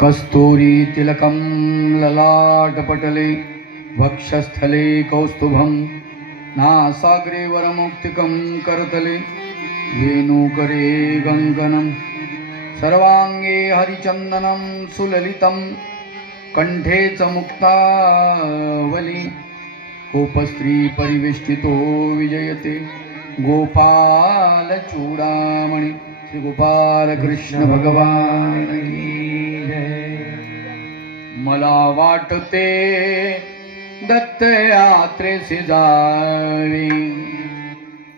कस्तूरी तिलकं ललाटपटले वक्षस्थले कौस्तुभं नासाग्रे वरमुक्तिकं करतले वेणुकरे गङ्गनं सर्वाङ्गे हरिचन्दनं सुललितं कंठे च मुक्तावली गोपस्त्री परिवेष्टितो विजयते गोपाल चूडामणि श्री गोपाल कृष्ण भगवान की जय। मला वाटते दत्त यात्रेसी जावी,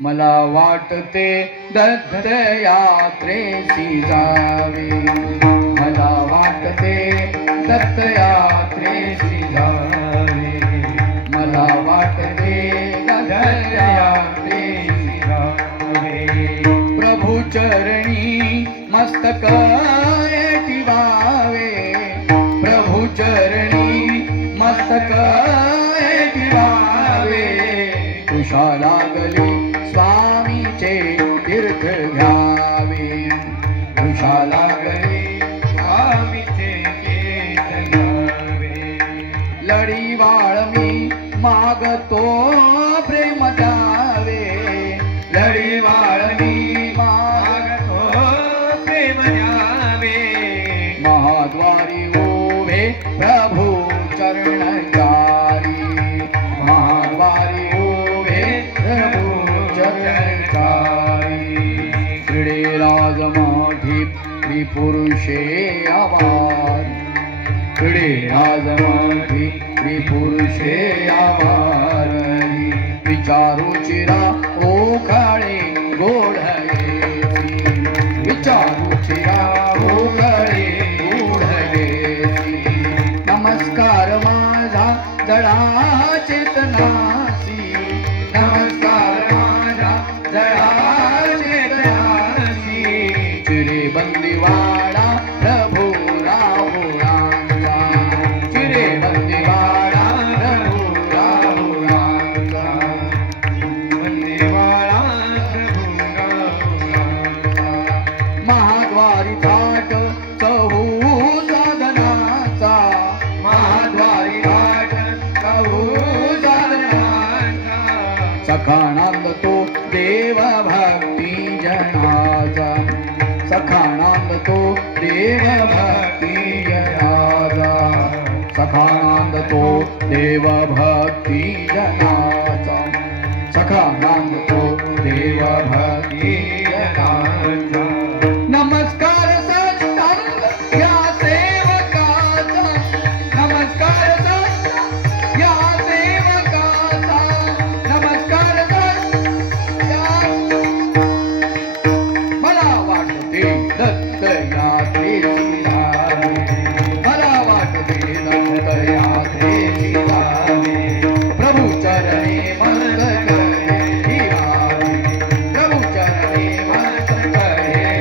मला वाटते दत्त यात्रेसी जावी, मला वाटते दत्त यात्रेसी जावी, मला वाटते दत्त यात्रेसी जावी। प्रभु चरणी मस्तक ठेवावे, प्रभु चरणी मस्तक ठेवावे, कुशा लागली स्वामीचे तीर्थ घ्यावे, कुशा लागली स्वामीचे तीर्थ घ्यावे। लढी वाळमी मागतो प्रेम द्यावे, लढी वाळमी मागतो प्रेम द्यावे। महाद्वारी उभे प्रभु चरण जारी, महाद्वारी उभे प्रभु चरण जारी। क्रीडे राजमाठी त्रिपुरुषे आवार, क्रीडे राजमाठी त्रिपुरुषे आवारी। विचारुचिरा ओखाळे गोढलेसी, विचारुचिरा ओखाळे गोढलेसी। नमस्कार माझा जळा चेतनासी, नमस्कार माझा जळा चेतनासी। चिरे बंदिवाडा प्रभु राहुरांचा, चिरे बंदिवाडा प्रभु राहुरांचा, बंदिवाडा प्रभु राहुरांचा। महाद्वारी थाट चहू साधनाचा, महाद्वारी थाट चहू साधनाचा। सखानंद तो देव भक्ती जनाचा, सखानंद तो देव भक्ती जनाचा, सखानंद तो देव भक्ती जनाचा, सखानंद तो देव भक्ती जनाचा। नमस्कार साष्टांग या सेवकाचा, नमस्कार साष्टांग या सेवकाचा, नमस्कार साष्टांग। मला वाटते दत्त यात्रेसी जावे, मला वाटते दत्त यात्रेसी जावे। प्रभु चरणी मस्तक ठेवावे, प्रभु चरणी मस्तक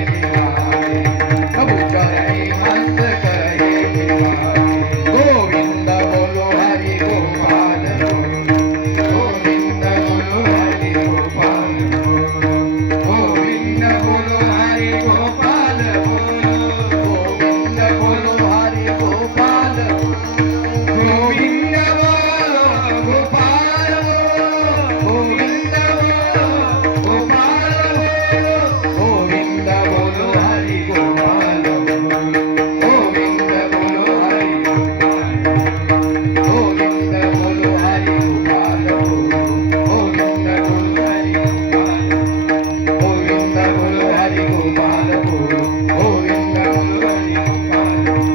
ठेवावे, प्रभु चरणी मस्तक ठेवावे। गोविंद बोलो हरि गोपाल बोलो, गोविंद बोलो हरि गोपाल बोलो, गोविंद बोलो हरि गोपाल बोलो, गोविंद बोलो हरि गोपाल बोलो, गोविंद बोलो गोपाल बोलो, गोविंद बोलो गोपाल बोलो, गोविंद बोलो हरि गोपाल बोलो, गोविंद बोलो हरि गोपाल बोलो, गोविंद बोलो हरि गोपाल बोलो, गोविंद बोलो हरि गोपाल बोलो, गोविंद बोलो हरि गोपाल बोलो, गोविंद बोलो हरि गोपाल बोलो।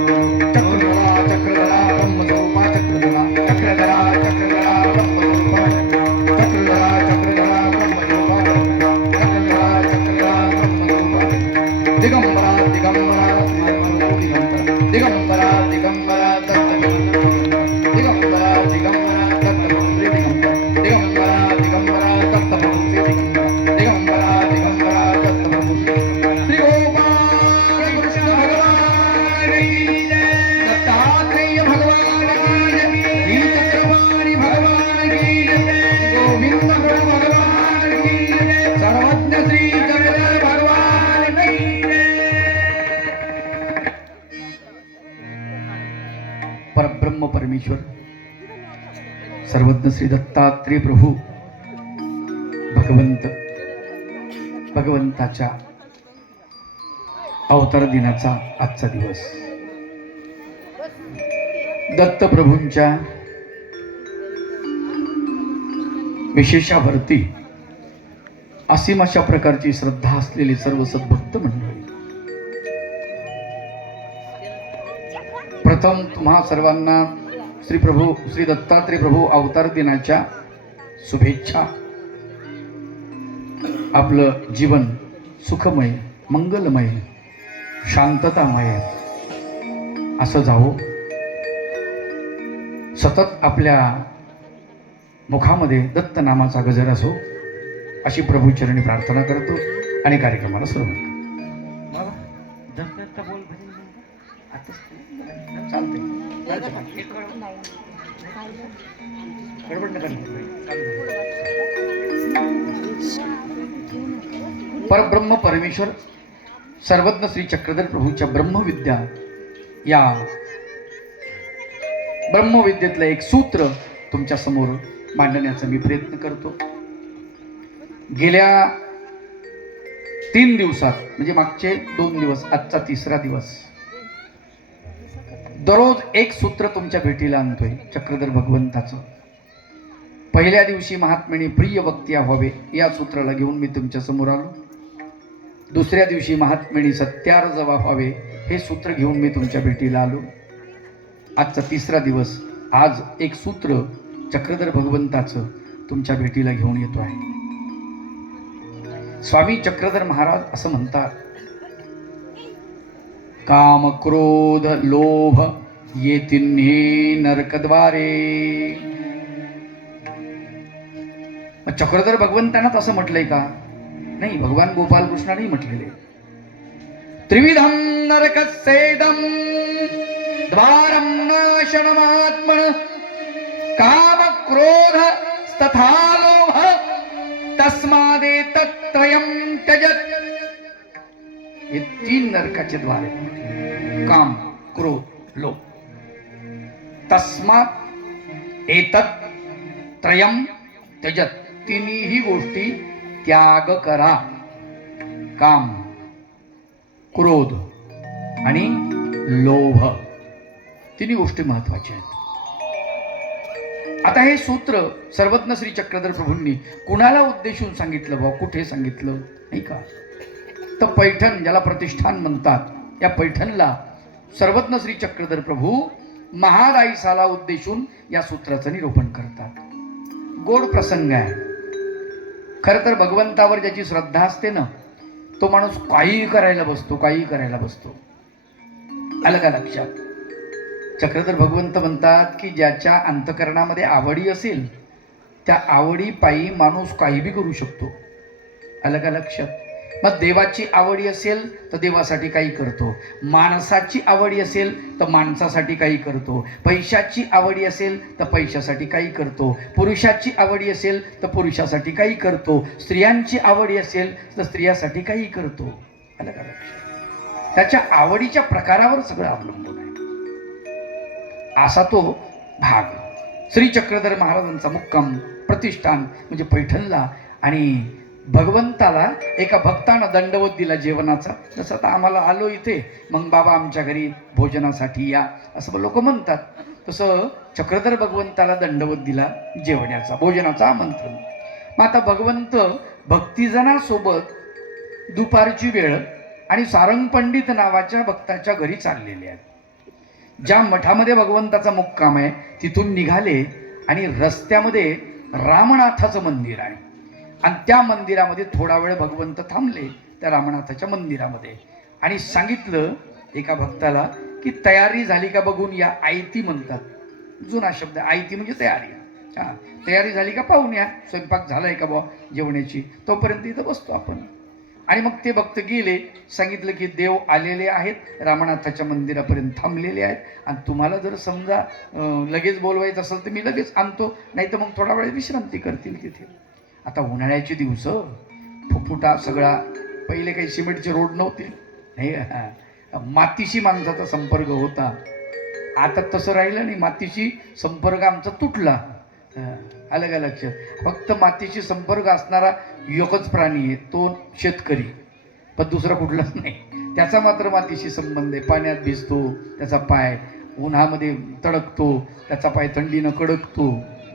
चक्रधरा चक्रधरा ब्रह्मस्वरूपा चक्रधरा, चक्रधरा चक्रधरा ब्रह्मस्वरूपा चक्रधरा, चक्रधरा चक्रधरा ब्रह्मस्वरूपा चक्रधरा, चक्रधरा चक्रधरा ब्रह्मस्वरूपा चक्रधरा। दिगंबरा दिगंबरा दिगंबरा, दिगंबरा दिगंबरा दत्त दिगंबरा, दिगंबरा दिगंबरा दत्त दिगंबरा, दिगंबरा दिगंबरा दत्त दिगंबरा। श्री गोपाल कृष्ण भगवान की जय, दत्तात्रेय भगवान की जय, श्री चक्रपाणि भगवान की जय, गोविंद भगवान की जय, सर्वज्ञ श्री चक्रधर भगवान की जय। परब्रह्म परमेश्वर सर्वज्ञ श्री दत्तात्रेय प्रभू भगवंताच्या अवतार दिनाचा आजचा दिवस, दत्त प्रभूंच्या विशेषावरती असीम अशा प्रकारची श्रद्धा असलेली सर्व सद्भक्त मंडळी, प्रथम तुम्हा सर्वांना श्री दत्तात्रेय प्रभू अवतार दिनाच्या शुभेच्छा. आपलं जीवन सुखमय, मंगलमय, शांततामय असं जावो. सतत आपल्या मुखामध्ये दत्त नामाचा गजर असो अशी प्रभूचरणी प्रार्थना करतो आणि कार्यक्रमाला सुरुवात करतो. परब्रह्म परमेश्वर सर्वज्ञ श्री चक्रधर प्रभूच्या ब्रह्मविद्या या ब्रह्मविद्येतलं एक सूत्र तुमच्या समोर मांडण्याचा मी प्रयत्न करतो. गेल्या 3 दिवसात म्हणजे मागचे 2 दिवस, आजचा 3रा दिवस, दररोज एक सूत्र तुमच्या भेटीला आणतोय चक्रधर भगवंताचं. पहिल्या दिवशी महात्म्याने प्रिय वक्त्या व्हावे या सूत्राला घेऊन मी तुमच्या समोर आलो. दुसऱ्या दिवशी महात्म्याने सत्यार्जवा व्हावे हे सूत्र घेऊन मी तुमच्या भेटीला आलो. आजचा 3रा दिवस, आज एक सूत्र चक्रधर भगवंताचं तुमच्या भेटीला घेऊन येतो आहे. स्वामी चक्रधर महाराज असं म्हणतात, काम क्रोध लोभ ये तिन्ही नरकद्वारे. चक्रधर भगवंतांना असं म्हटलंय का? नाही, भगवान गोपाल कृष्णाने म्हटलेले. त्रिविधम नरकस्येदम द्वारम नाशनमात्मन काम क्रोध तथा लोभ तस्मादेतत्त्रयं त्यजत. हे 3 नरकाचे द्वार आहेत, काम क्रोध लोभ. तस्मात् एतत् त्रयं त्यजत, तिन्ही गोष्टी त्याग करा. काम, क्रोध आणि लोभ, तिन्ही गोष्टी महत्वाच्या आहेत. आता हे सूत्र सर्वज्ञ श्री चक्रधर प्रभूंनी कुणाला उद्देशून सांगितलं बा, कुठे सांगितलं नाही का? तर पैठण, ज्याला प्रतिष्ठान म्हणतात, या पैठणला सर्वज्ञ श्री चक्रधर प्रभू महादायीसाला उद्देशून या सूत्राचं निरूपण करतात. गोड प्रसंग आहे. खरं तर भगवंतावर ज्याची श्रद्धा असते ना, तो माणूस काही करायला बसतो. आलं का लक्षात? चक्रधर भगवंत म्हणतात की ज्याच्या अंतकरणामध्ये आवडी असेल, त्या आवडी पायी माणूस काही बी करू शकतो. आलं का लक्षात? मग देवाची आवडी असेल तर देवासाठी काही करतो, माणसाची आवडी असेल तर माणसासाठी काही करतो, पैशाची आवडी असेल तर पैशासाठी काही करतो, पुरुषाची आवडी असेल तर पुरुषासाठी काही करतो, स्त्रियांची आवडी असेल तर स्त्रियासाठी काही करतो. आलं का लक्षात? त्याच्या आवडीच्या प्रकारावर सगळं अवलंबून आहे. असा तो भाग. श्री चक्रधर महाराजांचा मुक्काम प्रतिष्ठान म्हणजे पैठणला. आणि भगवंताला एका भक्तानं दंडवत दिला जेवणाचा. जसं आता आम्हाला आलो इथे, मग बाबा आमच्या घरी भोजनासाठी या असं लोक म्हणतात, तसं चक्रधर भगवंताला दंडवत दिला जेवण्याचा, भोजनाचा आमंत्रण. मग आता भगवंत भक्तिजनासोबत दुपारची वेळ आणि सारंग पंडित नावाच्या भक्ताच्या घरी चाललेले आहेत. ज्या मठामध्ये भगवंताचा मुक्काम आहे तिथून निघाले आणि रस्त्यामध्ये रामनाथाचं मंदिर आहे आणि त्या मंदिरामध्ये थोडा वेळ भगवंत थांबले त्या रामनाथाच्या मंदिरामध्ये आणि सांगितलं एका भक्ताला की तयारी झाली का बघून या. आयती म्हणतात, जुना शब्द. आयती म्हणजे तयारी. तयारी झाली का पाहून या, स्वयंपाक झालाय का बा जेवण्याची, तोपर्यंत इथं बसतो आपण. आणि मग ते भक्त गेले. सांगितलं की देव आलेले आहेत, रामनाथाच्या मंदिरापर्यंत थांबलेले आहेत आणि तुम्हाला जर समजा लगेच बोलवायचं असेल तर मी लगेच आणतो, नाही तर मग थोडा वेळ विश्रांती करतील तिथे. आता उन्हाळ्याचे दिवस, फुफुटा सगळा. पहिले काही सिमेंटचे रोड नव्हते, नाही, मातीशी माणसाचा संपर्क होता. आता तसं राहिलं नाही, मातीशी संपर्क आमचा तुटला. आलं का लक्षात? फक्त मातीशी संपर्क असणारा एकच प्राणी आहे, तो शेतकरी, पण दुसरा कुठलाच नाही. त्याचा मात्र मातीशी संबंध आहे. पाण्यात भिजतो, त्याचा पाय उन्हामध्ये तडकतो, त्याचा पाय थंडीनं कडकतो.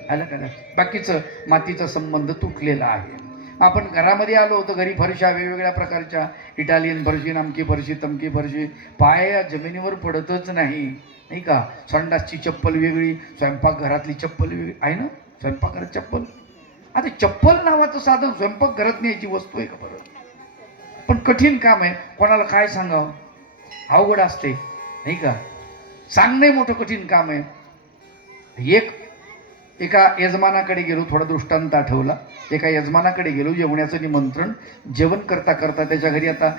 आलं का लक्षात? बाकीचं मातीचा संबंध तुटलेला आहे. आपण घरामध्ये आलो होतो, घरी फरशा वेगवेगळ्या प्रकारच्या, इटालियन फरशी, नामकी फरशी, तमकी फरशी, पाय जमिनीवर पडतच नाही, नाही का? संडासची चप्पल वेगळी, स्वयंपाकघरातली चप्पल वेगळी आहे ना. स्वयंपाकघरात चप्पल, आता चप्पल नावाचं साधन स्वयंपाकघरात न्यायची वस्तू आहे का बरं? पण कठीण काम आहे, कोणाला काय सांगावं, अवघड असते, नाही का? सांगणे मोठं कठीण काम आहे. एका यजमानाकडे गेलो, थोडा दृष्टांत आठवला. एका यजमानाकडे गेलो, जेवण्याचं निमंत्रण. जेवण करता करता त्याच्या घरी आता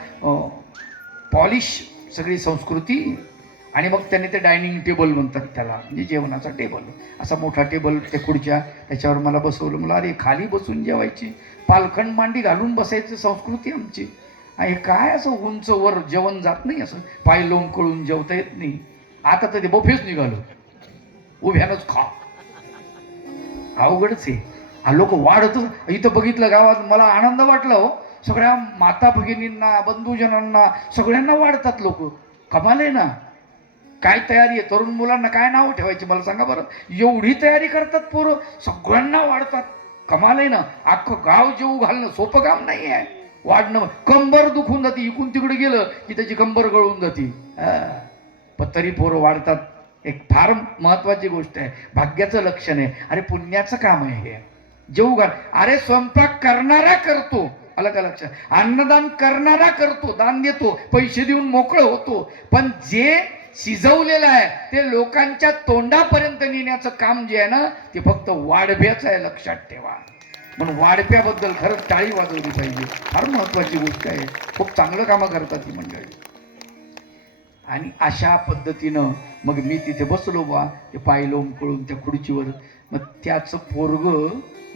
पॉलिश सगळी संस्कृती, आणि मग त्यांनी ते डायनिंग टेबल म्हणतात त्याला, म्हणजे जेवणाचा टेबल, असा मोठा टेबल, ते खुर्च्या, त्याच्यावर मला बसवलं. मला अरे खाली बसून जेवायची, पालखंड मांडी घालून बसायची संस्कृती आमची. हे काय असं उंच वर जेवण जात नाही, असं पाय लोंबकळून जेवता येत नाही. आता तर ते बफेच निघालो, उभ्यानंच खा. अवघडच आहे. लोक वाढतच. इथं बघितलं गावात, मला आनंद वाटला हो. सगळ्या माता भगिनींना, बंधूजनांना, सगळ्यांना वाढतात लोक. कमाल आहे ना. काय तयारी आहे, तरुण मुलांना काय नाव ठेवायची मला सांगा बरं. एवढी तयारी करतात पोरं, सगळ्यांना वाढतात. कमाल आहे ना. अख्खं गाव जेवू घालणं सोपं काम नाही आहे. वाढणं, कंबर दुखून जाते, इकून तिकडे गेलं की त्याची कंबर गळून जाते. पण तरी पोरं वाढतात. एक फार महत्वाची गोष्ट आहे, भाग्याचं लक्षण आहे. अरे पुण्याचं काम आहे हे, जेवू घाल. अरे स्वयंपाक करणारा करतो, आलं का लक्षात? अन्नदान करणारा करतो, दान देतो, पैसे देऊन मोकळं होतो. पण जे शिजवलेलं आहे ते लोकांच्या तोंडापर्यंत नेण्याचं काम जे आहे ना, ते फक्त वाढब्याचं आहे, लक्षात ठेवा. म्हणून वाढप्याबद्दल खरंच टाळी वाजवली पाहिजे. फार महत्वाची गोष्ट आहे. खूप चांगलं कामं करतात ही मंडळी. आणि अशा पद्धतीनं मग मी तिथे बसलो बा, ते पाय लोंबकळून त्या खुर्चीवर. मग त्याचं पोरग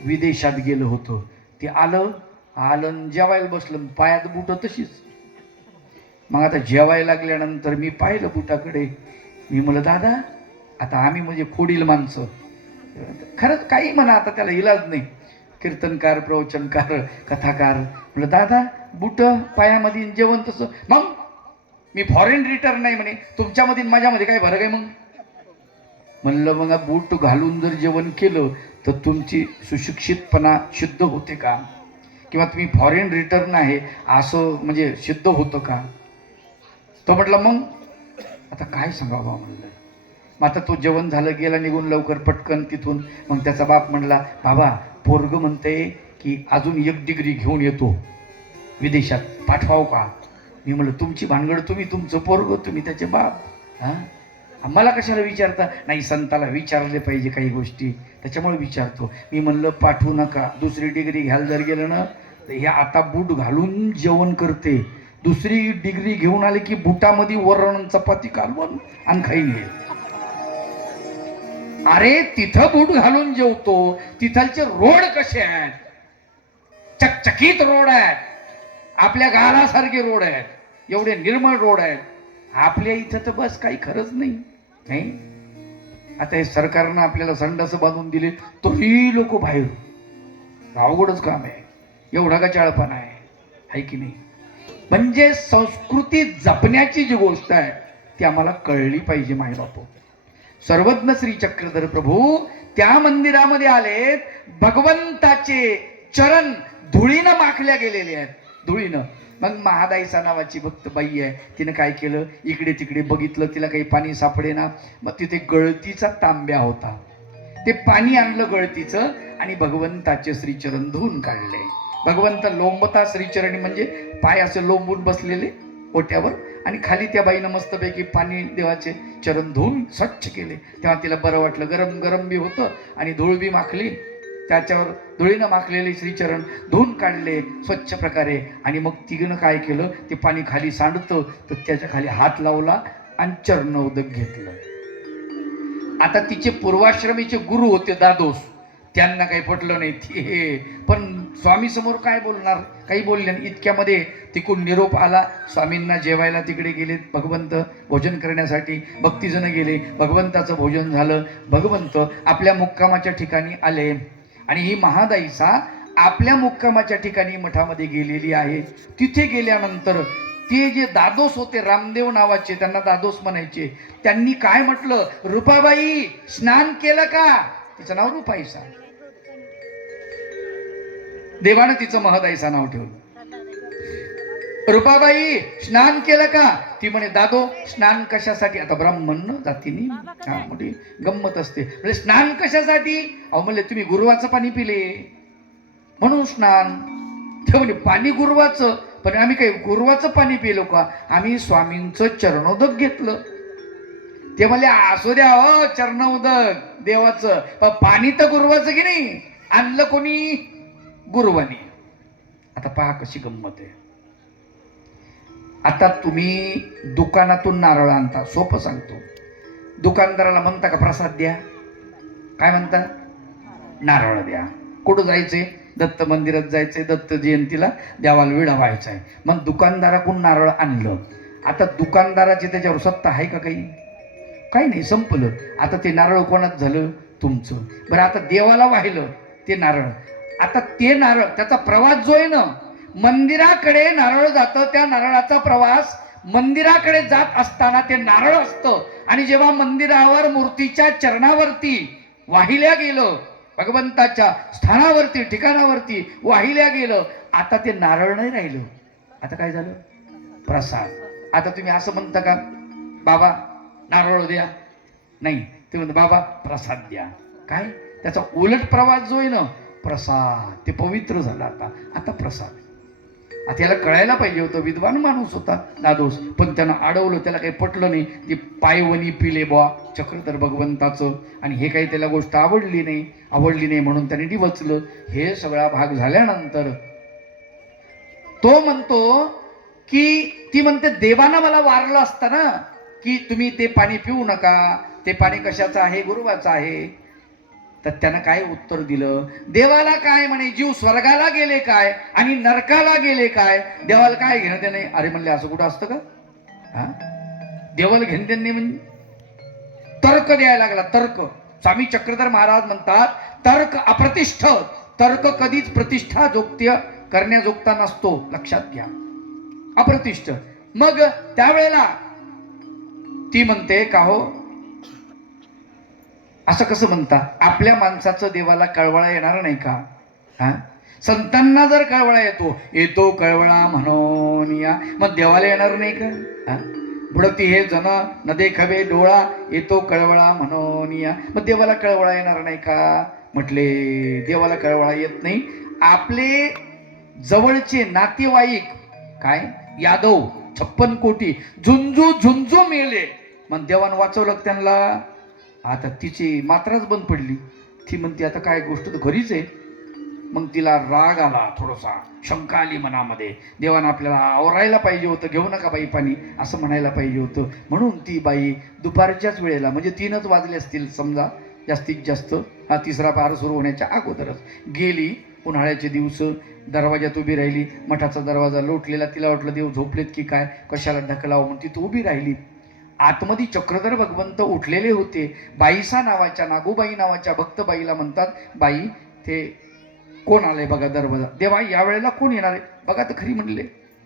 विदेशात गेलं होतं, ते आलं जेवायला बसलं, पायात बुट तशीच. मग आता जेवायला लागल्यानंतर मी पाहिलं बुटाकडे. मी म्हणलं दादा, आता आम्ही म्हणजे खोडील माणसं, खरंच काही म्हणा, आता त्याला इलाज नाही. कीर्तनकार, प्रवचनकार, कथाकार. म्हणलं दादा बुट पायामध्ये, जेवण तसं. मग मी फॉरेन रिटर्न नाही म्हणे, तुमच्यामध्ये माझ्यामध्ये काय फरक आहे मग? म्हणलं मग बूट घालून जर जेवण केलं तर तुमची सुशिक्षितपणा सिद्ध होते का? किंवा तुम्ही फॉरेन रिटर्न आहे असं म्हणजे सिद्ध होतं का? तो म्हटलं मग आता काय सांगावं म्हणलं. मग आता तो जेवण झालं, गेला निघून लवकर पटकन तिथून. मग त्याचा बाप म्हणला, बाबा पोरग म्हणते की अजून 1 डिग्री घेऊन येतो विदेशात, पाठवाव का? मी म्हणलं तुमची भानगड, तुम्ही तुमचं पोरग, तुम्ही त्याचे बाप, मला कशाला विचारता? नाही, संताला विचारले पाहिजे काही गोष्टी, त्याच्यामुळे विचारतो. मी म्हणलं पाठवू नका. 2री डिग्री घ्यायला जर गेलं ना तर हे आता बूट घालून जेवण करते, 2री डिग्री घेऊन आले की बुटामध्ये वरण चपाती कालवण आणि खाईन. अरे तिथं बूट घालून जेवतो, तिथलचे रोड कसे आहेत? चकचकीत रोड आहेत, आपल्या गालासारखे रोड आहेत, एवढे निर्मळ रोड आहेत. आपल्या इथं तर बस काही खरंच नाही. आता हे सरकारनं आपल्याला संडास बांधून दिले तरी लोक बाहेर. अवघडच काम आहे. एवढा का चाळपणा आहे की नाही? म्हणजे संस्कृती जपण्याची जी गोष्ट आहे ती आम्हाला कळली पाहिजे. मायबापू, सर्वज्ञ श्री चक्रधर प्रभू त्या मंदिरामध्ये आलेत, भगवंताचे चरण धुळीनं माखल्या गेलेले आहेत, धुळीनं. मग महादाईसा नावाची भक्त बाई आहे, तिनं काय केलं, इकडे तिकडे बघितलं, तिला काही पाणी सापडे ना. मग तिथे गळतीचा तांब्या होता, ते पाणी आणलं गळतीचं आणि भगवंताचे श्रीचरण धुवून काढले. भगवंत लोंबता श्रीचरणी म्हणजे पाय असे लोंबून बसलेले ओट्यावर, आणि खाली त्या बाईनं मस्तपैकी पाणी देवाचे चरण धुवून स्वच्छ केले. तेव्हा तिला बरं वाटलं, गरम गरम बी होतं आणि धूळ बी माखली, त्याच्यावर धुळीनं माखलेले श्रीचरण धुवून काढले स्वच्छ प्रकारे. आणि मग तिनं काय केलं, ते पाणी खाली सांडतं तर त्याच्या खाली हात लावला आणि चरणोदक घेतलं. आता तिचे पूर्वाश्रमीचे गुरु होते दादोस, त्यांना काही पटलं नाही ते, पण स्वामी समोर काय बोलणार, काही बोलले नाही. इतक्यामध्ये तिकडून निरोप आला, स्वामींना जेवायला तिकडे गेले भगवंत भोजन करण्यासाठी. भक्तिजन गेले, भगवंताचं भोजन झालं. भगवंत आपल्या मुक्कामाच्या ठिकाणी आले आणि ही महादाईसा आपल्या मुक्कामाच्या ठिकाणी मठामध्ये गेलेली आहे. तिथे गेल्यानंतर ते जे दादोस होते, रामदेव नावाचे, त्यांना दादोस म्हणायचे, त्यांनी काय म्हटलं, रूपाबाई स्नान केलं का? तिचं नाव रूपाईसा. देवानं तिचं महदाईसा नाव ठेवलं. रूपाबाई स्नान केलं का? ती म्हणे, दादो स्नान कशासाठी? आता ब्राह्मण जातीनी मोठी गंमत असते. म्हणजे स्नान कशासाठी? अहो म्हणले, तुम्ही गुरुवाचं पाणी पिले म्हणून स्नान. ते म्हणे, पाणी गुरुवाचं? पण आम्ही काही गुरुवाचं पाणी पिलो का? आम्ही स्वामींचं चरणोदक घेतलं. ते म्हणले, असू द्या हो चरणोदक देवाचं, पण पाणी तर गुरुवाचं की नाही? आणलं कोणी? गुरुवानी. आता पहा कशी गंमत आहे. आता तुम्ही दुकानातून नारळ आणता, सोपं सांगतो. दुकानदाराला म्हणता का प्रसाद द्या? काय म्हणता? नारळ द्या. कुठं जायचंय? दत्त मंदिरात जायचंय, दत्त जयंतीला देवाला विडा व्हायचा आहे. मग दुकानदाराकडून नारळ आणलं. आता दुकानदाराची त्याच्यावर सत्ता आहे का? काही नाही, संपलं. आता ते नारळ कोणाच झालं? तुमचं. बरं, आता देवाला वाहिलं ते नारळ. आता ते नारळ, त्याचा प्रवास जो आहे ना, मंदिराकडे नारळ जातं, त्या नारळाचा प्रवास मंदिराकडे जात असताना ते नारळ असतं. आणि जेव्हा मंदिरावर मूर्तीच्या चरणावरती वाहिल्या गेलं, भगवंताच्या स्थानावरती ठिकाणावरती वाहिल्या गेलं, आता ते नारळ नाही राहिलं. आता काय झालं? प्रसाद. आता तुम्ही असं म्हणता का, बाबा नारळ द्या? नाही, ते म्हणतात बाबा प्रसाद द्या. काय? त्याचा उलट प्रवास जो आहे ना, प्रसाद, ते पवित्र झालं. आता प्रसाद. आता याला कळायला पाहिजे होतं. विद्वान माणूस होता दादोस, पण त्यानं अडवलं, त्याला काही पटलं नाही. ते पायवणी पिले बुवा चक्रधर भगवंताचं, आणि हे काही त्याला गोष्ट आवडली नाही म्हणून त्याने डिवचलं. हे सगळा भाग झाल्यानंतर तो म्हणतो की, ती म्हणते, देवानं मला वारलं असतं ना की तुम्ही ते पाणी पिऊ नका, ते पाणी कशाचं आहे? गुरुवाचं आहे. तर त्यानं काय उत्तर दिलं? देवाला काय म्हणे, जीव स्वर्गाला गेले काय आणि नरकाला गेले काय, देवाला काय घेणं ते नाही. अरे म्हणले, असं कुठं असतं का? हा, देवाला घेणं त्यांनी म्हणजे तर्क द्यायला लागला. तर्क. स्वामी चक्रधर महाराज म्हणतात, तर्क अप्रतिष्ठ. तर्क कधीच प्रतिष्ठा जोगत्य करण्याजोगता नसतो, लक्षात घ्या. अप्रतिष्ठ. मग त्यावेळेला ती म्हणते, का हो असं कसं म्हणता? आपल्या माणसाचं देवाला कळवळा येणार नाही का? हा, संतांना जर कळवळा येतो कळवळा म्हणून या, मग देवाला येणार नाही का? हा, बुडती हे जन न देखवे डोळा, येतो कळवळा म्हणून या, मग देवाला कळवळा येणार नाही का? म्हटले, देवाला कळवळा येत नाही. आपले जवळचे नातेवाईक काय, यादव 56 कोटी झुंजू मेले, मग देवानं वाचवलं त्यांना. आता तिची मात्राच बंद पडली. ती म्हणते, आता काय गोष्ट तर घरीच आहे. मग तिला राग आला, थोडासा शंका आली मनामध्ये. देवानं आपल्याला आवरायला पाहिजे होतं, घेऊ नका बाई पाणी असं म्हणायला पाहिजे होतं. म्हणून ती बाई दुपारच्याच वेळेला, म्हणजे 3च वाजले असतील समजा जास्तीत जास्त, हा तिसरा पार सुरू होण्याच्या अगोदरच गेली. उन्हाळ्याचे दिवस, दरवाजात उभी राहिली. मठाचा दरवाजा लोटलेला. तिला वाटलं देव झोपलेत की काय, कशाला ढकलावं म्हणून तिथं उभी राहिली. आतमध्ये चक्रधर भगवंत उठलेले होते. बाईसा नावाच्या, नागोबाई नावाच्या भक्तबाईला म्हणतात, बाई ते कोण आलंय बघा दरवाजा. देवा या वेळेला कोण येणार आहे बघा तर खरी. म्हणले,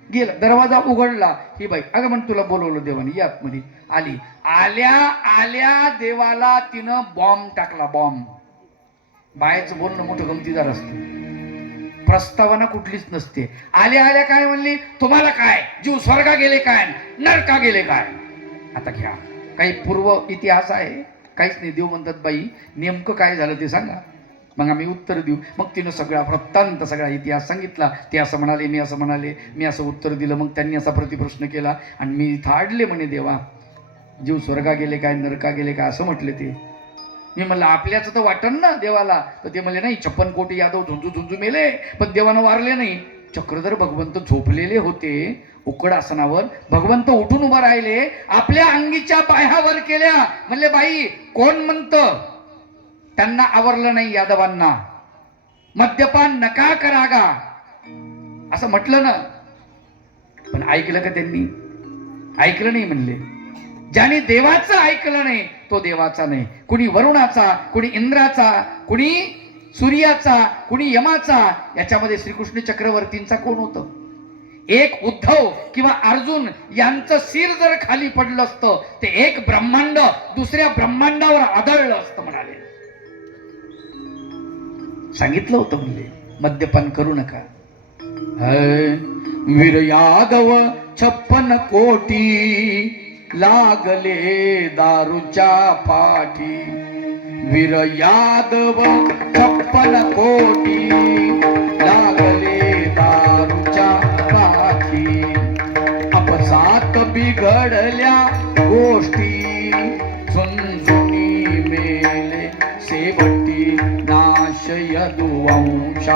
गेला, दरवाजा उघडला. ही बाई, अगं म्हण तुला बोलवलं देवाने, या आतमध्ये. आली. आल्या देवाला तिनं बॉम्ब टाकला. बॉम्ब. बायचं बोलणं मोठं गमतीदार असतं, प्रस्तावना कुठलीच नसते. आल्या काय म्हणली, तुम्हाला काय, जीव स्वर्गा गेले काय नरका गेले काय? आता घ्या, काही पूर्व इतिहास आहे? काहीच नाही. देव म्हणतात, बाई नेमकं काय झालं ते सांगा, मग आम्ही उत्तर देऊ. मग तिनं सगळा वृत्तांत, सगळा इतिहास सांगितला. ते असं म्हणाले, मी असं म्हणाले, मी असं उत्तर दिलं. मग त्यांनी असा प्रतिप्रश्न केला आणि मी इथं अडले. म्हणे, देवा जीव स्वर्गा गेले काय नरका गेले काय असं म्हटले ते. मी म्हणलं, आपल्याच तर वाटण ना देवाला. तर ते म्हणले, नाही 56 कोटी यादव झुंजू मेले, पण देवानं वारले नाही. चक्रधर भगवंत झोपलेले होते उकड आसनावर. भगवंत उठून उभं राहिले, आपल्या अंगीच्या पायावर केल्या. म्हणले, बाई कोण म्हणतं त्यांना आवरलं नाही यादवांना? मद्यपान नका करागा असं म्हटलं ना, पण ऐकलं का त्यांनी? ऐकलं नाही म्हणले. ज्याने देवाचं ऐकलं नाही तो देवाचा नाही. कुणी वरुणाचा, कुणी इंद्राचा, कुणी सूर्याचा, कुणी यमाचा. याच्यामध्ये श्रीकृष्ण चक्रवर्तींचा कोण होतं? एक उद्धव किंवा अर्जुन यांचं शिर जर खाली पडलं असतं ते एक ब्रह्मांड दुसऱ्या ब्रह्मांडावर आदळलं असतं म्हणाले. सांगितलं होतं म्हणले मद्यपान करू नका. वीर यादव 56 कोटी लागले दारूच्या पाठी. वीर यादव 56 कोटी लागले दारूच्या पाठी. अपसात बिघडल्या गोष्टी झुंझुनी मेले शेवटी. नाश यदुवंशाचा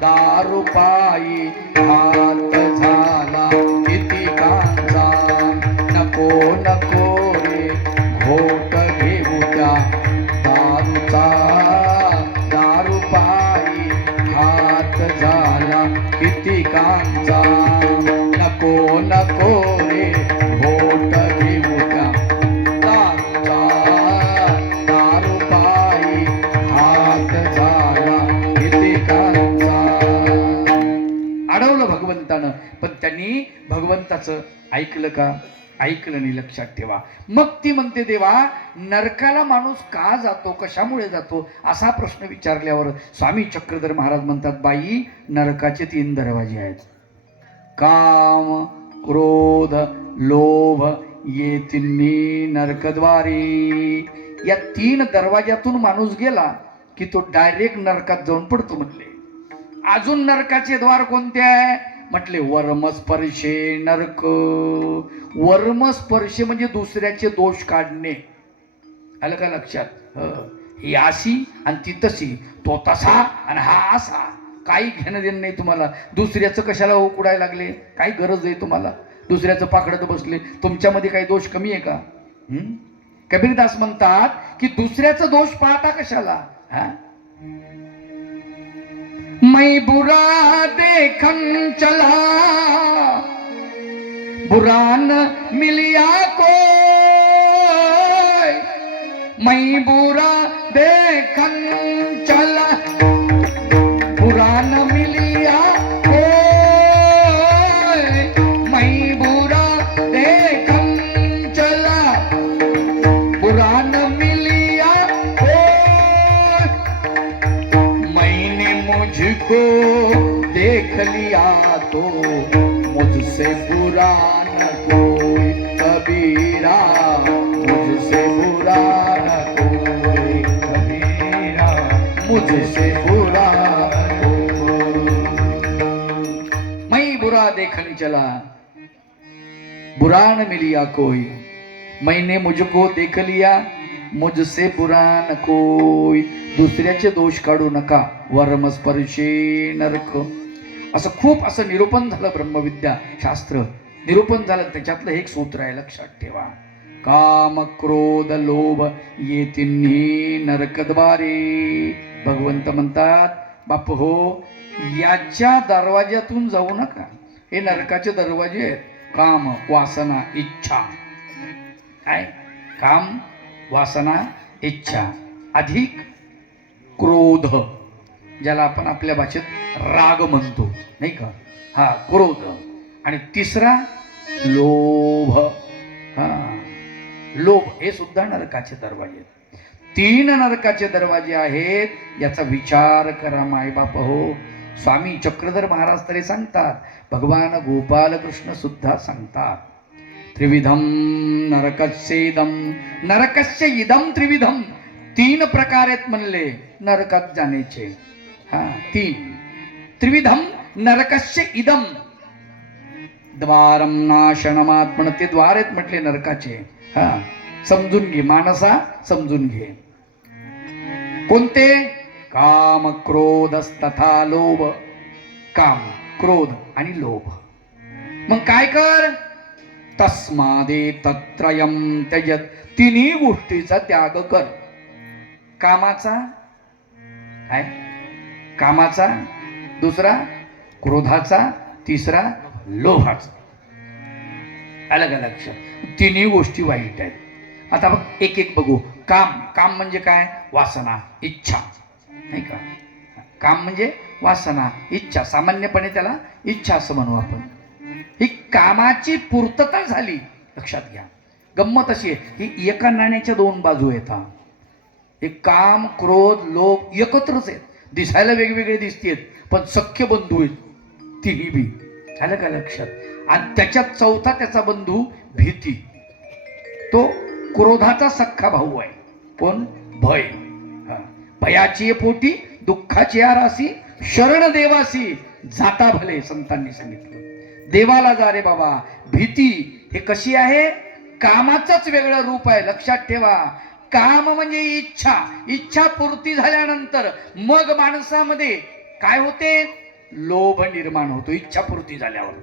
दारूपायी हात झाला कितीकांचा. नको नको रे घोट घेऊ त्या दारूचा. दारूपायी हात झाला कितीकांचा. नको नको रे घोट घेऊ त्या दारूचा. दारूपायी हात झाला कितीकांचा. अडवलं भगवंतानं, पण त्यांनी भगवंताचं ऐकलं का? ऐकलं नाही. लक्षात ठेवा. मग ती म्हणते देवा नरकाला माणूस का जातो, कशामुळे जातो असा प्रश्न विचारल्यावर स्वामी चक्रधर महाराज म्हणतात बाई नरकाचे 3 दरवाजे आहेत. काम क्रोध लोभ ये तिन्ही नरकद्वारी. या 3 दरवाज्यातून माणूस गेला की तो डायरेक्ट नरकात जाऊन पडतो म्हटले. अजून नरकाचे द्वार कोणते आहे म्हटले? वर्मस्पर्शे नरक. वर्मस्पर्शे म्हणजे दुसऱ्याचे दोष काढणे. आलं का लक्षात? ही अशी आणि ती तशी, तो तसा आणि हा असा. काही घेणं देणं नाही तुम्हाला. दुसऱ्याचं कशाला उकडायला लागले? काही गरज आहे तुम्हाला? दुसऱ्याचं पाकडत बसले. तुमच्यामध्ये काही दोष कमी आहे का? कबीरदास म्हणतात की दुसऱ्याचं दोष पाहता कशाला? मैं बुरा देखन चला बुरा न मिलिया को. मैं बुरा देखन चला बुरा न मिलिया को. मैं बुरा देखन चला बुरा न मिलिया को. मैंने मुझको देख लिया तो मुझसे बुरा न कोई कबीरा. मुझसे बुरा न कोई कबीरा. मुझसे बुरा न कोई. मैं बुरा देखने चला बुरा न मिलिया कोई. मैंने मुझको देख लिया मुझसे बुरा न कोई. दुसऱ्याचे दोष काढू नका. वर्मस्पर्शे नरक. असं खूप असं निरूपण झालं. ब्रह्मविद्या शास्त्र निरूपण झालं. त्याच्यातलं एक सूत्र आहे लक्षात ठेवा. काम क्रोध लोभ ये तिन्ही नरकद्वारे. भगवंत म्हणतात बाप हो याच्या दरवाज्यातून जाऊ नका. हे नरकाचे दरवाजे आहेत. काम वासना इच्छा. काय? काम वासना इच्छा अधिक क्रोध, ज्याला आपण आपल्या भाषेत राग म्हणतो नाही का? हा क्रोध. आणि तिसरा लोभ. लोभ हे सुद्धा नरकाचे दरवाजे आहेत. 3 नरकाचे दरवाजे आहेत. याचा विचार करा माय बाप हो. स्वामी चक्रधर महाराज तरी सांगतात. भगवान गोपाल कृष्ण सुद्धा सांगतात. त्रिविधम नरकस्य इदम. नरकस्य इदम त्रिविधम. 3 प्रकार आहेत म्हणले नरकात जाण्याचे. 3. त्रिविधम नरकस्य इदम. द्वारम नाशनमात्मन. ते द्वार आहेत म्हटले नरकाचे. समजून घे मानसा, समजून घे. कोणते? काम क्रोधस्तथा लोभ. काम क्रोध आणि लोभ. मग काय कर? तस्मादे तत्रयम त्यजत. 3 गोष्टीचा त्याग कर. कामाचा आहे कामाचा, दुसरा क्रोधाचा, तिसरा लोभाचा. आलं का लक्षात? तिन्ही गोष्टी वाईट आहेत. आता बघ एक एक बघू. काम, काम म्हणजे काय? वासना, इच्छा, नाही का? काम म्हणजे वासना, इच्छा. सामान्यपणे त्याला इच्छा असं म्हणू आपण. ही कामाची पूर्तता झाली. लक्षात घ्या, गंमत अशी आहे ही एका नाण्याच्या दोन बाजू येतात. हे काम, क्रोध, लोभ एकत्रच आहेत. दिसायला वेगवेगळे दिसतेत पण सख्य बंधू आहेत तिन्ही बी. झालं का लक्षात? आणि त्याच्यात चौथा त्याचा बंधू भीती. तो क्रोधाचा सख्खा भाऊ आहे. कोण? भय. भयाची पोटी दुःखाची आरासी, शरण देवासी जाता भले. संतांनी सांगितलं देवाला जा रे बाबा. भीती हे कशी आहे? कामाचंच वेगळं रूप आहे. लक्षात ठेवा, काम म्हणजे इच्छा. इच्छा पूर्ती झाल्यानंतर मग माणसामध्ये काय होते? लोभ निर्माण होतो. इच्छा पूर्ती झाल्यावर.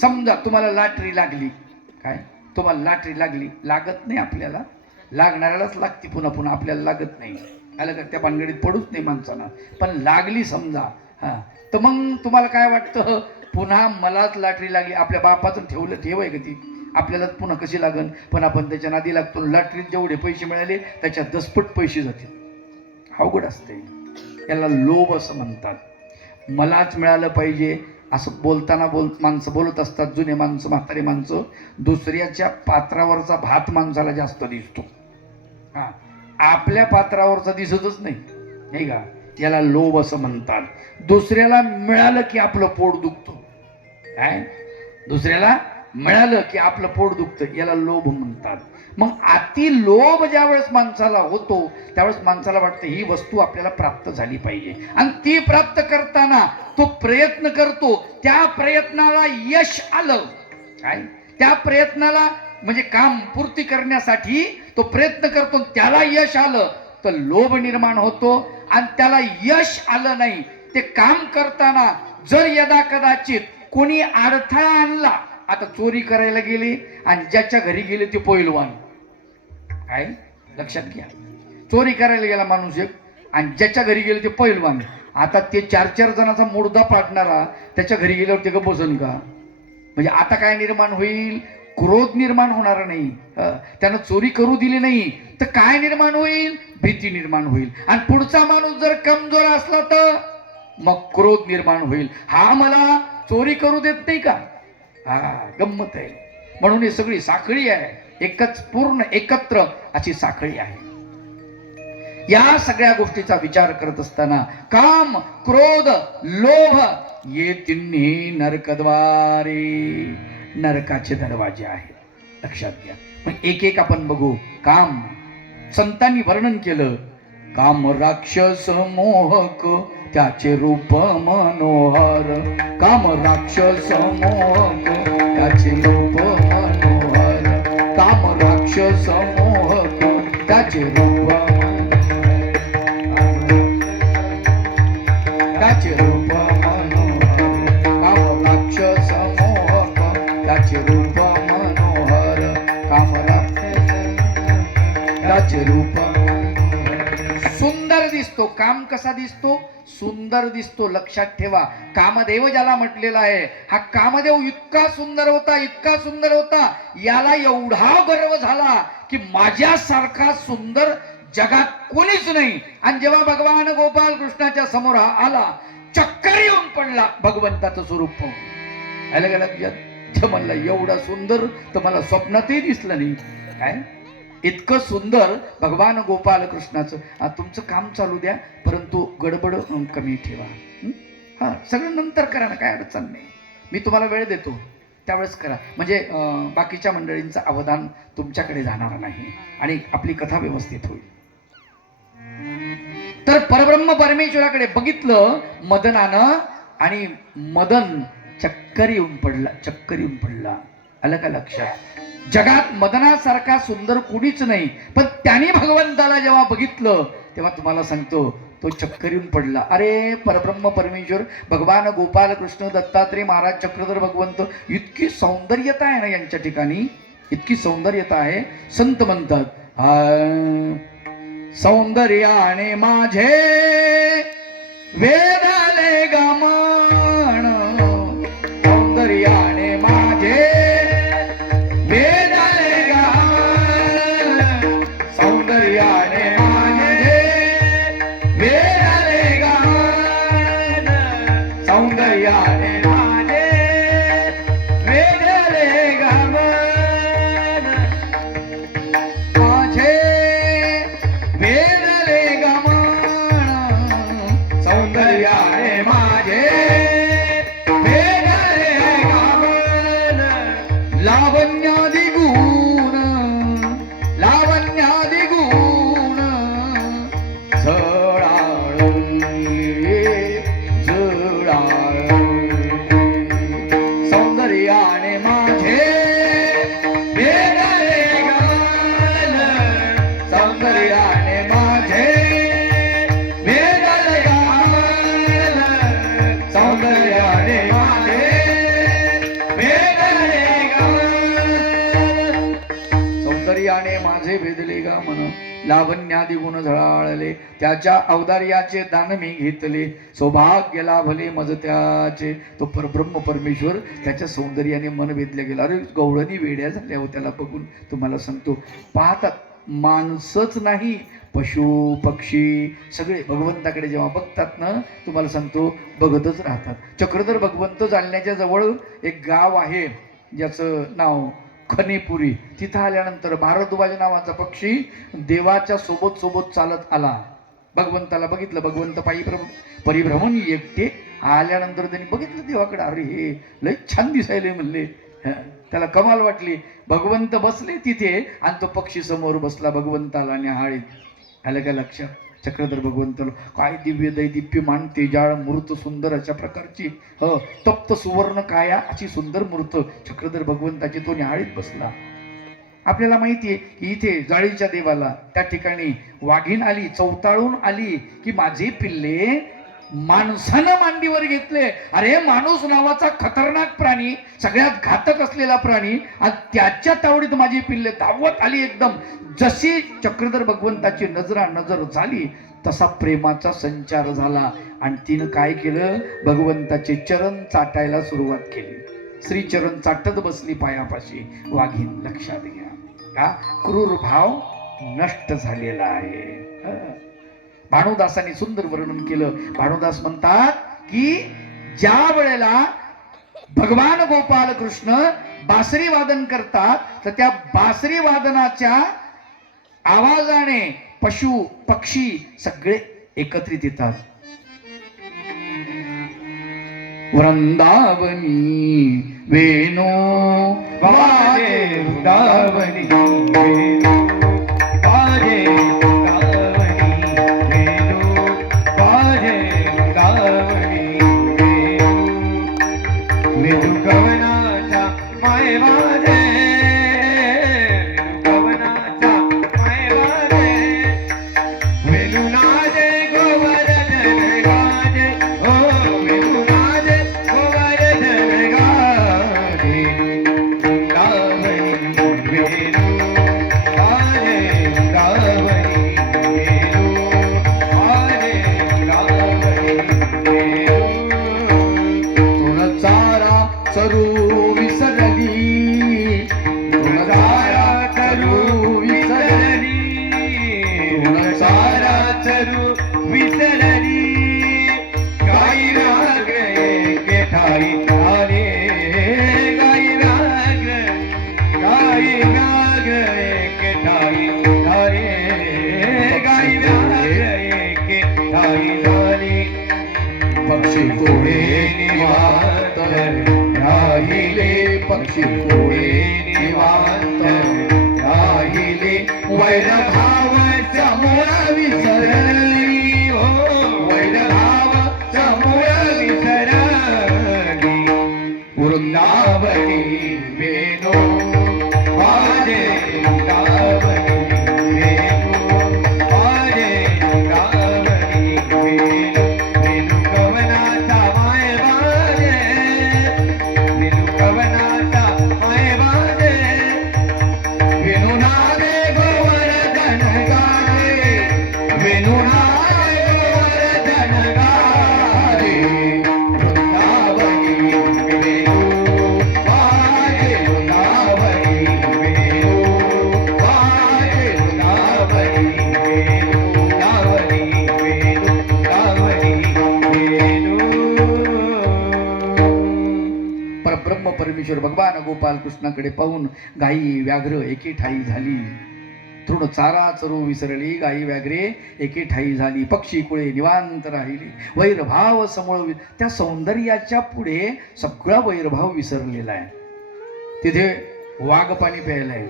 समजा तुम्हाला लॉटरी लागली. काय? तुम्हाला लॉटरी लागली. लागत नाही आपल्याला, लागणाऱ्यालाच लागते पुन्हा पुन्हा, आपल्याला लागत नाही. आलं का? त्या भानगडीत पडूच नाही माणसानं. पण लागली समजा, तर मग तुम्हाला काय वाटतं? पुन्हा मलाच लॉटरी लागली. आपल्या बापाचं ठेव आहे का ती? आपल्याला पुन्हा कशी लागन? पण आपण त्याच्या नादी लागतो. लॉटरीत जेवढे पैसे मिळाले त्याच्यात 10पट पैसे जातील. अवघड असते. याला लोभ असं म्हणतात. मलाच मिळालं पाहिजे असं बोलताना माणसं बोलत असतात. जुने माणसं, म्हातारे माणसं. दुसऱ्याच्या पात्रावरचा भात माणसाला जास्त दिसतो. आपल्या पात्रावरचा दिसतच नाही, नाही का? याला लोभ असं म्हणतात. दुसऱ्याला मिळालं की आपलं पोट दुखतं. काय? दुसऱ्याला मिळालं की आपलं पोट दुखतं. याला लोभ म्हणतात. मग अति लोभ ज्यावेळेस माणसाला होतो त्यावेळेस माणसाला वाटतं ही वस्तू आपल्याला प्राप्त झाली पाहिजे. आणि ती प्राप्त करताना तो प्रयत्न करतो. त्या प्रयत्नाला यश आलं. काय? त्या प्रयत्नाला म्हणजे काम पूर्ती करण्यासाठी तो प्रयत्न करतो, त्याला यश आलं तर लोभ निर्माण होतो. आणि त्याला यश आलं नाही, ते काम करताना जर यदा कदाचित कोणी अडथळा आणला. आता चोरी करायला गेले आणि ज्याच्या घरी गेले ते पैलवान. काय? लक्षात घ्या, चोरी करायला गेला माणूस एक आणि ज्याच्या घरी गेले ते पैलवान. आता ते 4-4 जणांचा मुर्दा पाडणारा त्याच्या घरी गेल्यावर ते का बसन का? म्हणजे आता काय निर्माण होईल? क्रोध निर्माण होणार नाही. त्यानं चोरी करू दिली नाही तर काय निर्माण होईल? भीती निर्माण होईल. आणि पुढचा माणूस जर कमजोर असला तर मग क्रोध निर्माण होईल. हा मला चोरी करू देत नाही का? गंमत आहे. म्हणून ही सगळी साखळी आहे. एकच पूर्ण एकत्र अशी साखळी आहे. या सगळ्या गोष्टीचा विचार करत असताना काम, क्रोध, लोभ ये तिन्ही नरकद्वारे, नरकाचे दरवाजे आहेत. लक्षात घ्या. मग एक एक आपण बघू. काम, संतांनी वर्णन केलं. काम राक्षस मोहक त्याचे रूप मनोहर. काम राक्षस मोहक त्याचे रूप मनोहर. काम राक्षस मोहक त्याचे रूप, त्याचे रूप मनोहर. काम राक्षस मोहक त्याचे रूप मनोहर. काम राक्षस त्याचे रूप सुंदर दिसतो. काम कसा दिसतो? सुंदर दिसतो. लक्षात ठेवा, कामदेव ज्याला म्हटलेला आहे, हा कामदेव इतका सुंदर होता, इतका सुंदर होता, याला एवढा गर्व झाला की माझ्यासारखा सुंदर जगात कोणीच नाही. आणि जेव्हा भगवान गोपाल कृष्णाच्या समोर आला, चक्कर येऊन पडला भगवंताचं स्वरूप पाहून. आलं का लक्षात? म्हणला एवढा सुंदर तर मला स्वप्नातही दिसलं नाही. काय? इतकं सुंदर भगवान गोपाल कृष्णाचं. तुमचं काम चालू द्या परंतु गडबड कमी ठेवा. सगळं नंतर करा ना, काय अडचण नाही. मी तुम्हाला वेळ देतो त्यावेळेस करा. म्हणजे बाकीच्या मंडळींचं अवधान तुमच्याकडे जाणार नाही आणि आपली कथा व्यवस्थित होईल. तर परब्रह्म परमेश्वराकडे बघितलं मदनानं आणि मदन चक्कर येऊन पडला. चक्कर येऊन पडला. आलं का लक्षात? जगात मदनासारखा सुंदर कुणीच नाही. पण त्याने भगवंताला जेव्हा बघितलं तेव्हा तुम्हाला सांगतो तो चक्कर येऊन पडला. अरे परब्रह्म परमेश्वर भगवान गोपाल कृष्ण दत्तात्रय महाराज चक्रधर भगवंत, इतकी सौंदर्यता आहे ना यांच्या ठिकाणी, इतकी सौंदर्यता आहे. संत म्हणतात सौंदर्याने माझे वेधाले गमन, सौंदर्याने माझे वेधाले गमन, सौंदर्याने माझे वेधाले गमन, सौंदर्याने माझे वेधाले गमन, माझे वेधाले गमन, सौंदर्याने माझे वेधाले गमन, लावण्यादि गुण, लावण्यादि गुण झळाळले, झळाळले, सौंदर्याने माझे वेधाले गमन, सौंदर्याने माझे वेधाले गमन, सौंदर्याने माझे वेधाले गमन, सौंदर्याने माझे वेधले गमन, लावण्यादि गुण झळाळले, त्याच्या औदार्याचे दान मी घेतले, सौभाग्य लाभले मज त्याचे. तो परब्रह्म परमेश्वर त्याच्या सौंदर्याने मन वेधले गेला. अरे गवळणी वेड्या झाल्या हो त्याला बघून. तुम्हाला सांगतो, पाहतात माणसंच नाही, पशु पक्षी सगळे भगवंताकडे जेव्हा बघतात ना, तुम्हाला सांगतो बघतच राहतात. चक्रधर भगवंत जालन्याच्या जवळ एक गाव आहे ज्याचं नाव खनेपुरी. तिथं आल्यानंतर भारद्वाज नावाचा पक्षी देवाच्या सोबत सोबत चालत आला. भगवंताला बघितलं. भगवंत पायी परिभ्रमण एकटे आल्यानंतर त्यांनी बघितलं देवाकडे. अरे हे लय छान दिसायले म्हणले. त्याला कमाल वाटली. भगवंत बसले तिथे आणि तो पक्षी समोर बसला. भगवंताला न्याहाळीत. आलं का लक्षात? चक्रधर भगवंताला काय दिव्य दैदिप्यमान तेजाळ मूर्त सुंदर अशा प्रकारची तप्त सुवर्ण काया अशी सुंदर मूर्त चक्रधर भगवंताची तो न्याहाळीत बसला. आपल्याला माहितीये की इथे जाळीच्या देवाला त्या ठिकाणी वाघीण आली, चवताळून आली की माझे पिल्ले माणसानं मांडीवर घेतले. अरे माणूस नावाचा खतरनाक प्राणी, सगळ्यात घातक असलेला प्राणी, आज त्याच्या तावडीत माझी पिल्ले धावत आली एकदम. जशी चक्रधर भगवंताची नजर झाली तसा प्रेमाचा संचार झाला आणि तिनं काय केलं, भगवंताचे चरण चाटायला सुरुवात केली. श्रीचरण चाटत बसली पायापाशी वाघीण. लक्षात घ्या, का क्रूर भाव नष्ट झालेला आहे. भानुदासांनी सुंदर वर्णन केलं. भानुदास म्हणतात की ज्या वेळेला भगवान गोपाल कृष्ण बासरी वादन करतात तर त्या बासरी वादनाच्या आवाजाने पशु पक्षी सगळे एकत्रित येतात. वृंदावनी वेणू वाजे, वृंदावनी वेणू वाजे, पक्षी कोळे निवांत राहिले, पक्षी कोळे निवांत राहिले, वैरभावाच्या मुळा विसरली, हो वैरभावाच्या मुळा विसरली. वृंदावनी वेणू वाजे, वृंदावनी वेणू वाजे, वृंदावनी वेणू. वेणू कवनाचा माय वाजे, वेणू कवनाचा माय वाजे, वेणू नादे गोवर्धन गा. परमेश्वर भगवान गोपाल कृष्णाकडे पाहून गायी व्याघ्र एके ठाई झाली. तृण चारा चरू विसरली, गायी व्याघ्रे एके ठाई झाली, पक्षी कुळे निवांत राहिली, वैरभाव समोर. त्या सौंदर्याच्या पुढे सगळा वैरभाव विसरलेला आहे. तिथे वाघ पाणी प्यायलाय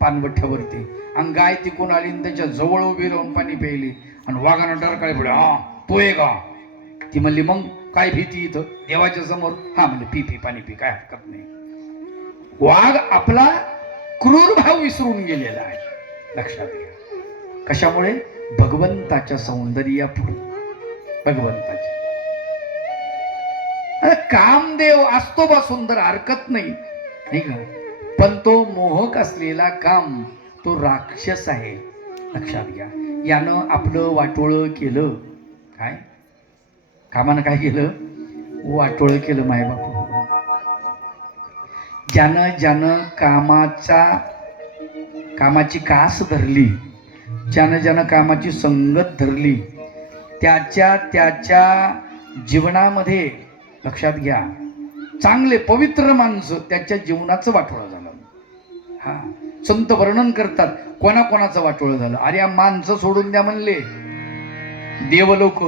पानवठ्यावरती, आणि गाय तिकून आली आणि त्याच्या जवळ उभी राहून पाणी प्यायली, आणि वाघानं डर काय पडे, हा तो आहे का? ती म्हणली मग काय भीती इथं देवाच्या समोर? हा म्हणले पी पी पाणी पी, काय हरकत नाही. वाघ आपला क्रूर भाव विसरून गेलेला आहे. लक्षात घ्या. कशामुळे? भगवंताच्या सौंदर्यापुढे. भगवंताच्या कामदेव असतो बा सुंदर, हरकत नाही का, पण तो मोहक असलेला काम तो राक्षस आहे. लक्षात घ्या. यानं आपलं वाटोळं केलं. काय कामानं काय केलं? वाटोळं केलं माय बापू. ज्यानं कामाची कास धरली, ज्यानं कामाची संगत धरली, त्याच्या जीवनामध्ये लक्षात घ्या चांगले पवित्र माणसं त्याच्या जीवनाचं वाटोळं झालं. हा संत वर्णन करतात कोणाकोणाचं वाटोळं झालं. अरे या माणसं सोडून द्या म्हणले देवलोक.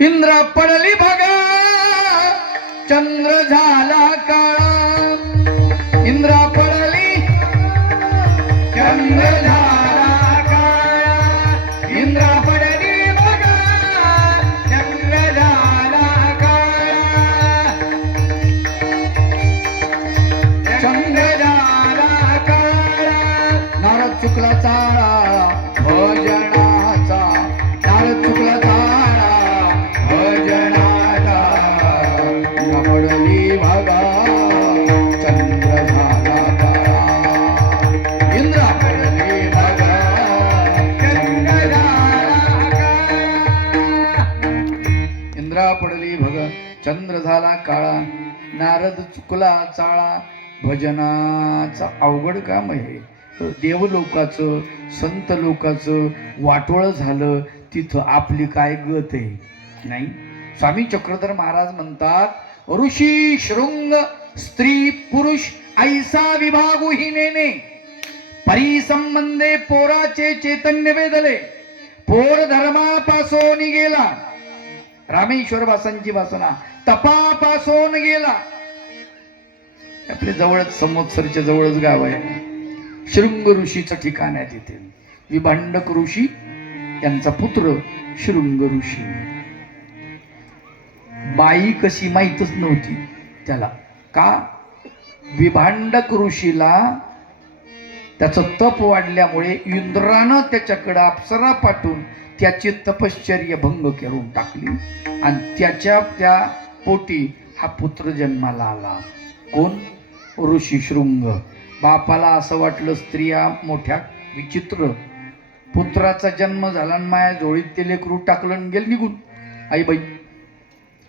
इंद्रा पडली भगा चंद्र झाला काळा, इंद्रा पडली चंद्र झाला काळा, इंद्रा पडली भगा चंद्र झाला काळा, चंद्र झाला काळा. नारद चुकला चाळा भजनाचा, नारद चुकला चाळा भजनाचा, पडली भगा चंद्र झाला काळा, इंद्रा पडली भगा चंद्र झाला काळा, इंद्रा पडली भगा चंद्र झाला काळा. नारद चुकला चाळा भजनाचा. अवघड काम आहे. देवलोकाचं संत लोकाचं वाटोळं झालं, तिथं आपली काय गत आहे? नाही. स्वामी चक्रधर महाराज म्हणतात ऋषी शृंग स्त्री पुरुष ऐसा विभागुहीने परिसंबंधे पोराचे चैतन्य वेदले, पोर धर्मापासून गेला. रामेश्वर वासांची वासना तपापासून गेला. आपल्या जवळच संवत्सरच्या जवळच गाव आहे. शृंग ऋषीचं ठिकाण आहे तिथे. विभांडक ऋषी यांचा पुत्र शृंग ऋषी. बाई कशी माहीतच नव्हती त्याला. का? विभांडक ऋषीला त्याचं तप वाढल्यामुळे इंद्रानं त्याच्याकडे अप्सरा पाठवून त्याची तपश्चर्या भंग करून टाकली, आणि त्या पोटी हा पुत्र जन्माला आला. कोण? ऋषी शृंग. बापाला असं वाटलं स्त्रिया मोठ्या विचित्र, पुत्राचा जन्म झाला आणि माया जोळीत ते लेकरू टाकलं आणि गेलं निघून आई बाई,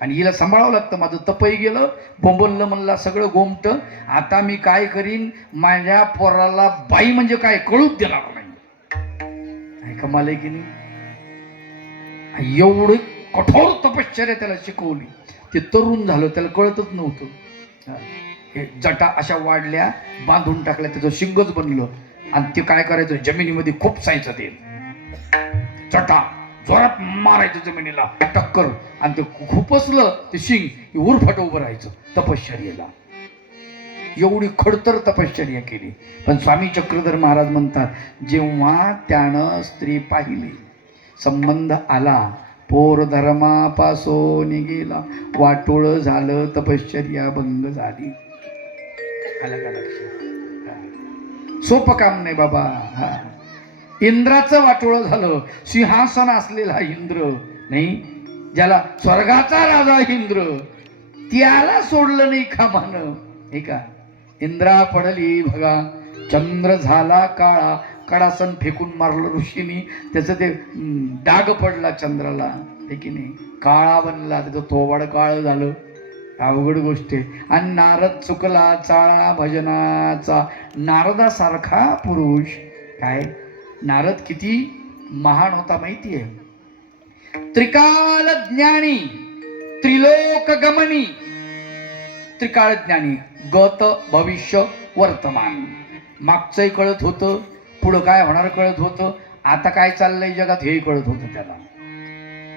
आणि हिला सांभाळावं लागतं. माझं तपही गेलं, बोंबललं म्हणला सगळं गोमट. आता मी काय करीन? माझ्या पोराला बाई म्हणजे काय कळूच देणार नाही. कमाल आहे की नाही? एवढी कठोर तपश्चर्या त्याला शिकवली. ते तरुण झालं, त्याला कळतच नव्हतं. हे जटा अशा वाढल्या, बांधून टाकल्या, त्याचं शिंगच बनलं, आणि ते काय करायचं जमिनीमध्ये खुपसायचं ते जटा, जोरात मारायचं जमिनीला टक्कर, आणि ते खुपसलं ते शिंग उरफाट उभं राहायचं. तपश्चर्याला एवढी खडतर तपश्चर्या केली. पण स्वामी चक्रधर महाराज म्हणतात जेव्हा त्यानं स्त्री पाहिली, संबंध आला, पोर धर्मापासून गेला, वाटोळ झालं, तपश्चर्या भंग झाली. आलं का लक्षात? सोपं काम नाही बाबा. हा इंद्राचं वाटोळं झालं. सिंहासन असलेला इंद्र नाही, ज्याला स्वर्गाचा राजा इंद्र, त्याला सोडलं नाही कामानं. हे का? इंद्रा पडली भगा चंद्र झाला काळा. कडासन फेकून मारलं ऋषीनी, त्याचं ते डाग पडला चंद्राला. हे की नाही? काळा बनला, त्याचं थोबाड काळ झालं. अवघड गोष्ट आहे. आणि नारद चुकला चाळा भजनाचा. नारदासारखा पुरुष, काय नारद किती महान होता माहिती आहे? त्रिकाल ज्ञानी, त्रिलोक गमनी, त्रिकाळ ज्ञानी, गत भविष्य वर्तमान. मागचंही कळत होतं, पुढं काय होणार कळत होतं, आता काय चाललंय जगात हेही कळत होतं त्याला.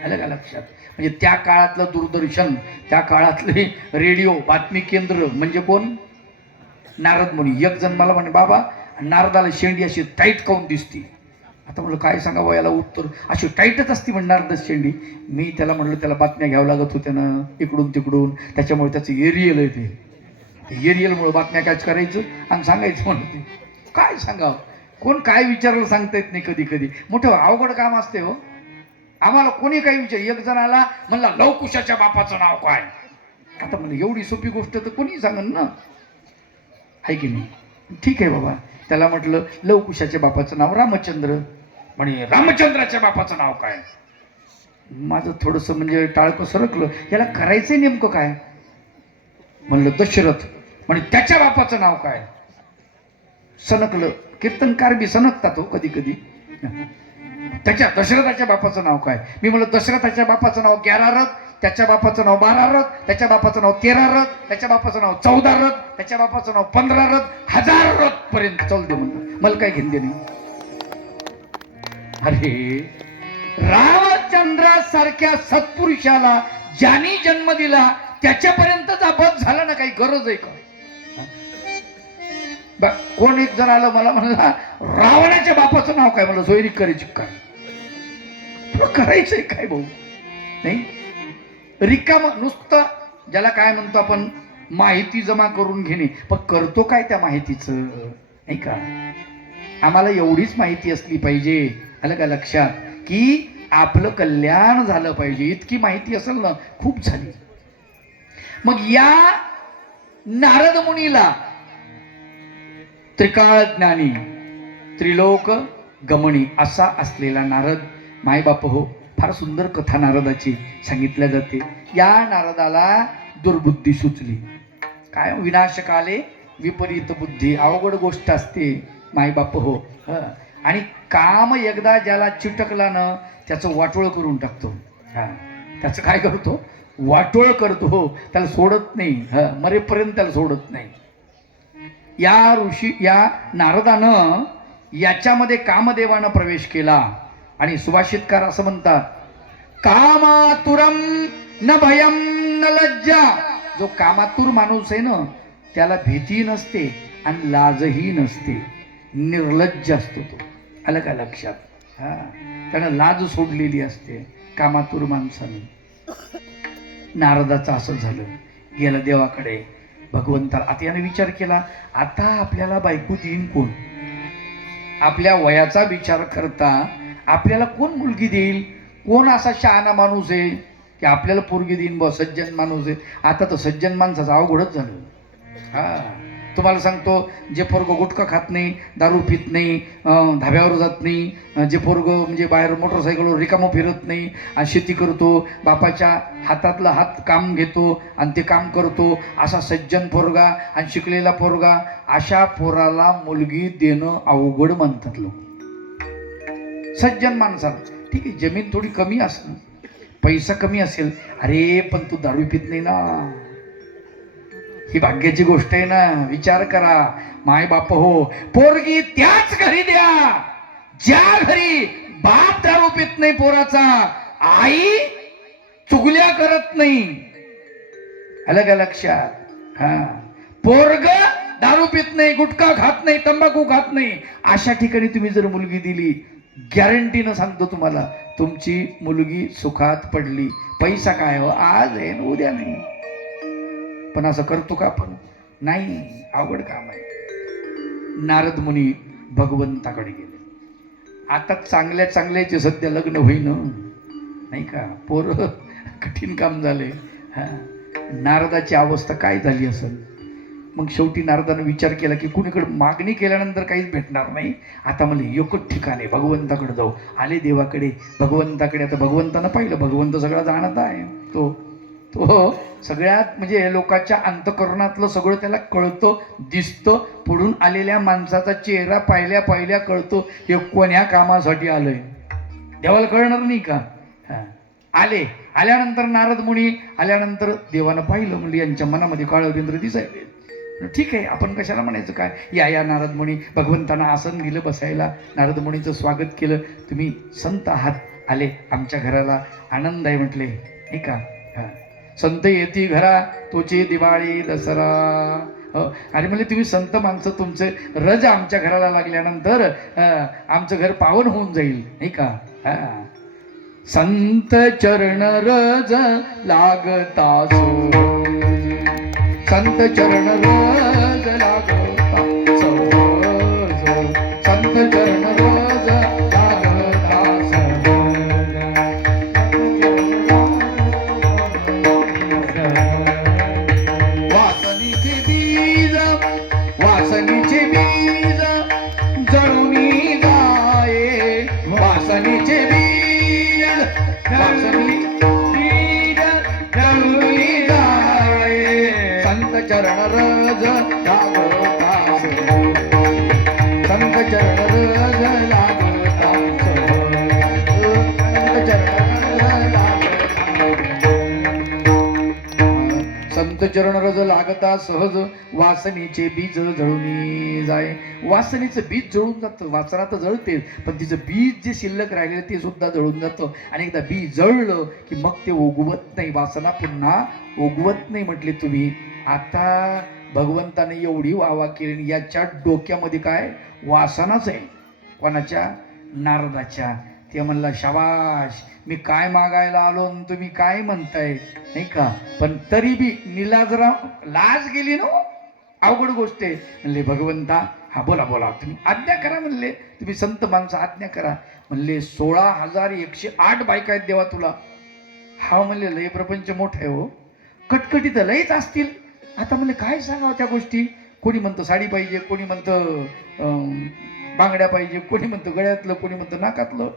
आलं का लक्षात? म्हणजे त्या काळातलं दूरदर्शन, त्या काळातले रेडिओ बातमी केंद्र म्हणजे कोण? नारद मुनी. एक जण मला म्हणे, बाबा नारदाला शेंडी अशी टाईट काऊन दिसती? आता म्हणलं काय सांगावं याला उत्तर, अशी टाईटच असती म्हणणार नारद शेंडी. मी त्याला म्हणलं त्याला बातम्या घ्यावं लागत होत्या ना इकडून तिकडून, त्याच्यामुळे त्याचं एरियल आहे ते एरियलमुळे बातम्या कॅच करायचं आणि सांगायचं म्हणते. काय सांगावं, कोण काय विचारलं सांगता येत नाही. कधी कधी मोठं अवघड काम असते हो. आम्हाला कोणी काही विचार, एक जण आला म्हणला लवकुशाच्या बापाचं नाव काय? आता म्हणलं एवढी सोपी गोष्ट तर कोणी सांगन ना, आहे की नाही? ठीक आहे बाबा. त्याला म्हटलं लवकुशाच्या बापाचं नाव रामचंद्र. म्हणे रामचंद्राच्या बापाचं नाव काय? माझं थोडंसं म्हणजे टाळकं सरकलं, याला करायचंय नेमकं काय? म्हणलं दशरथ. म्हणे त्याच्या बापाचं नाव काय? सनकलं. कीर्तनकार बी सनकतात हो कधी कधी. त्याच्या दशरथाच्या बापाचं नाव काय? मी म्हणलं दशरथाच्या बापाचं नाव 11 रथ, त्याच्या बापाचं नाव 12 रथ, त्याच्या बापाचं नाव 13 रथ, त्याच्या बापाचं नाव 14 रथ, त्याच्या बापाचं नाव 15 रथ, 1000 रथ पर्यंत चालू दे म्हणलं. मला काय घेणं देणे. अरे रामचंद्रासारख्या सत्पुरुषाला ज्यानी जन्म दिला त्याच्यापर्यंतच अपघात झाला ना, काही गरज आहे का? कोण एक जण आलं मला म्हणला रावणाच्या बापाचं नाव काय? मला सोयरीक करायची काय? तुला करायचंय काय भाऊ? नाही रिकाम नुसतं ज्याला काय म्हणतो आपण माहिती जमा करून घेणे, पण करतो काय त्या माहितीचं? नाही का? आम्हाला एवढीच माहिती असली पाहिजे, आलं का लक्षात, की आपलं कल्याण झालं पाहिजे. इतकी माहिती असेल ना खूप झाली. मग या नारद मुनीला त्रिकाळ ज्ञानी, त्रिलोक गमणी असा असलेला नारद मायबाप हो. फार सुंदर कथा नारदाची सांगितल्या जाते. या नारदाला दुर्बुद्धी सुचली. काय विनाशकाले विपरीत बुद्धी, अवघड गोष्ट असते मायबाप हो. आणि काम एकदा ज्याला चिटकला ना त्याचं वाटोळ करून टाकतो. त्याचं काय करतो? वाटोळ करतो हो. त्याला सोडत नाही, मरेपर्यंत त्याला सोडत नाही. या नारदानं याच्यामध्ये कामदेवानं प्रवेश केला. आणि सुभाषितकार असं म्हणतात, कामातुरम न भयम न लज्जा. जो कामातुर माणूस आहे ना त्याला भीती नसते आणि लाजही नसते, निर्लज्ज असतो तो. आलं का लक्षात? त्यानं लाज सोडलेली असते कामातुर माणसाने. नारदाचं असं झालं. गेला देवाकडे, भगवंताला. आता याने विचार केला, आता आपल्याला बायको देईन कोण? आपल्या वयाचा विचार करता आपल्याला कोण मुलगी देईल? कोण असा शहाणा माणूस आहे की आपल्याला पोरगी देईन? बा सज्जन माणूस आहे. आता तर सज्जन माणसाचं अवघडच झालं. तुम्हाला सांगतो, जे पोरग गुटखा खात नाही, दारू पित नाही, धाब्यावर जात नाही, जे पोरग म्हणजे बाहेर मोटरसायकलवर रिकामं फिरत नाही आणि शेती करतो, बापाच्या हातातलं हात काम घेतो आणि ते काम करतो, असा सज्जन पोरगा आणि शिकलेला पोरगा, अशा पोराला मुलगी देणं अवघड म्हणतात लोक. सज्जन माणसाला ठीक आहे, जमीन थोडी कमी असेल, पैसा कमी असेल, अरे पण तू दारू पित नाही ना, ही भाग्याची गोष्ट आहे ना. विचार करा माय बाप हो. पोरगी त्याच घरी द्या ज्या घरी बाप दारू पित नाही पोराचा, आई चुगल्या करत नाही. आलं का लक्षात? पोरग दारू पित नाही, गुटखा खात नाही, तंबाखू खात नाही, अशा ठिकाणी तुम्ही जर मुलगी दिली, गॅरंटीनं सांगतो तुम्हाला तुमची मुलगी सुखात पडली. पैसा काय हो, आज आहे उद्या नाही. पण असं करतो का आपण? नाही, अवघड काम आहे. नारद मुनी भगवंताकडे गेले. आता चांगल्या चांगल्याचे सध्या लग्न होईन, नाही का? पोर कठीण काम झाले. नारदाची अवस्था काय झाली असेल? मग शेवटी नारदानं विचार केला की कुणीकडे मागणी केल्यानंतर काहीच भेटणार नाही. आता मला एकच ठिकाण आहे, भगवंताकडे जाऊ. आले देवाकडे, भगवंताकडे. आता भगवंतानं पाहिलं, भगवंत सगळा जाणत आहे. तो सगळ्यात म्हणजे लोकांच्या अंतःकरणातलं सगळं त्याला कळतं, दिसतं. पुढून आलेल्या माणसाचा चेहरा पाहिल्या कळतो हे कोण्या कामासाठी आलंय. देवाला कळणार नाही का? आले आल्यानंतर नारद मुनी आल्यानंतर देवानं पाहिलं, म्हणजे यांच्या मनामध्ये काळवेंद्र दिसायले. ठीक आहे, आपण कशाला म्हणायचं काय, या नारद मुनी. भगवंतांना आसन दिलं बसायला, नारद मुनीचं स्वागत केलं. तुम्ही संत आहात, आले आमच्या घराला, आनंद आहे म्हटले, नाही का. संत येती घरा तोची दिवाळी दसरा. अरे म्हणजे तुम्ही संत माणसं, तुमचं रज आमच्या घराला लागल्यानंतर आमचं घर पावन होऊन जाईल, नाही का. संत चरण रज लागता सहज, संत चरण रज लागता सहज, संत चरण रज लागता सहज. वासनीचे बीज, वासनीचे बीज जळूनी जाये, वासनीचे बीज, वासनी बीज जळूनी जाये, संत चरण रज लागता सहज, संत चरण रज लागता सहज, संत चरण रज संत चरण रज लागता सहज, वासनीचे बीज जळूनी जाय. वासनीचं बीज जळून जातं, वासना तर जळतेच, पण तिचं बीज जे शिल्लक राहिलेलं ते सुद्धा जळून जातं. आणि एकदा बीज जळलं की मग ते उगवत नाही, वासना पुन्हा उगवत नाही म्हटले तुम्ही. आता भगवंताने एवढी वावा केली, याच्या डोक्यामध्ये काय वासनाच आहे. कोणाच्या? नारदाच्या. ते म्हणला, शाबाश, मी काय मागायला आलो तुम्ही काय म्हणताय, नाही का. पण तरी बी निलाजराव लाज गेली ना, अवघड गोष्ट आहे. म्हणले भगवंता, हा बोला बोला, तुम्ही आज्ञा करा. म्हणले तुम्ही संत माणसं, आज्ञा करा. म्हणले 16,108 बायका आहेत देवा तुला. हा म्हणले लय प्रपंच मोठा आहे हो, कटकटी तर लयच असतील. आता म्हणले काय सांगावं त्या गोष्टी. कोणी म्हणतं साडी पाहिजे, कोणी म्हणतं बांगड्या पाहिजे, कोणी म्हणतं गळ्यातलं, कोणी म्हणतं नाकातलं.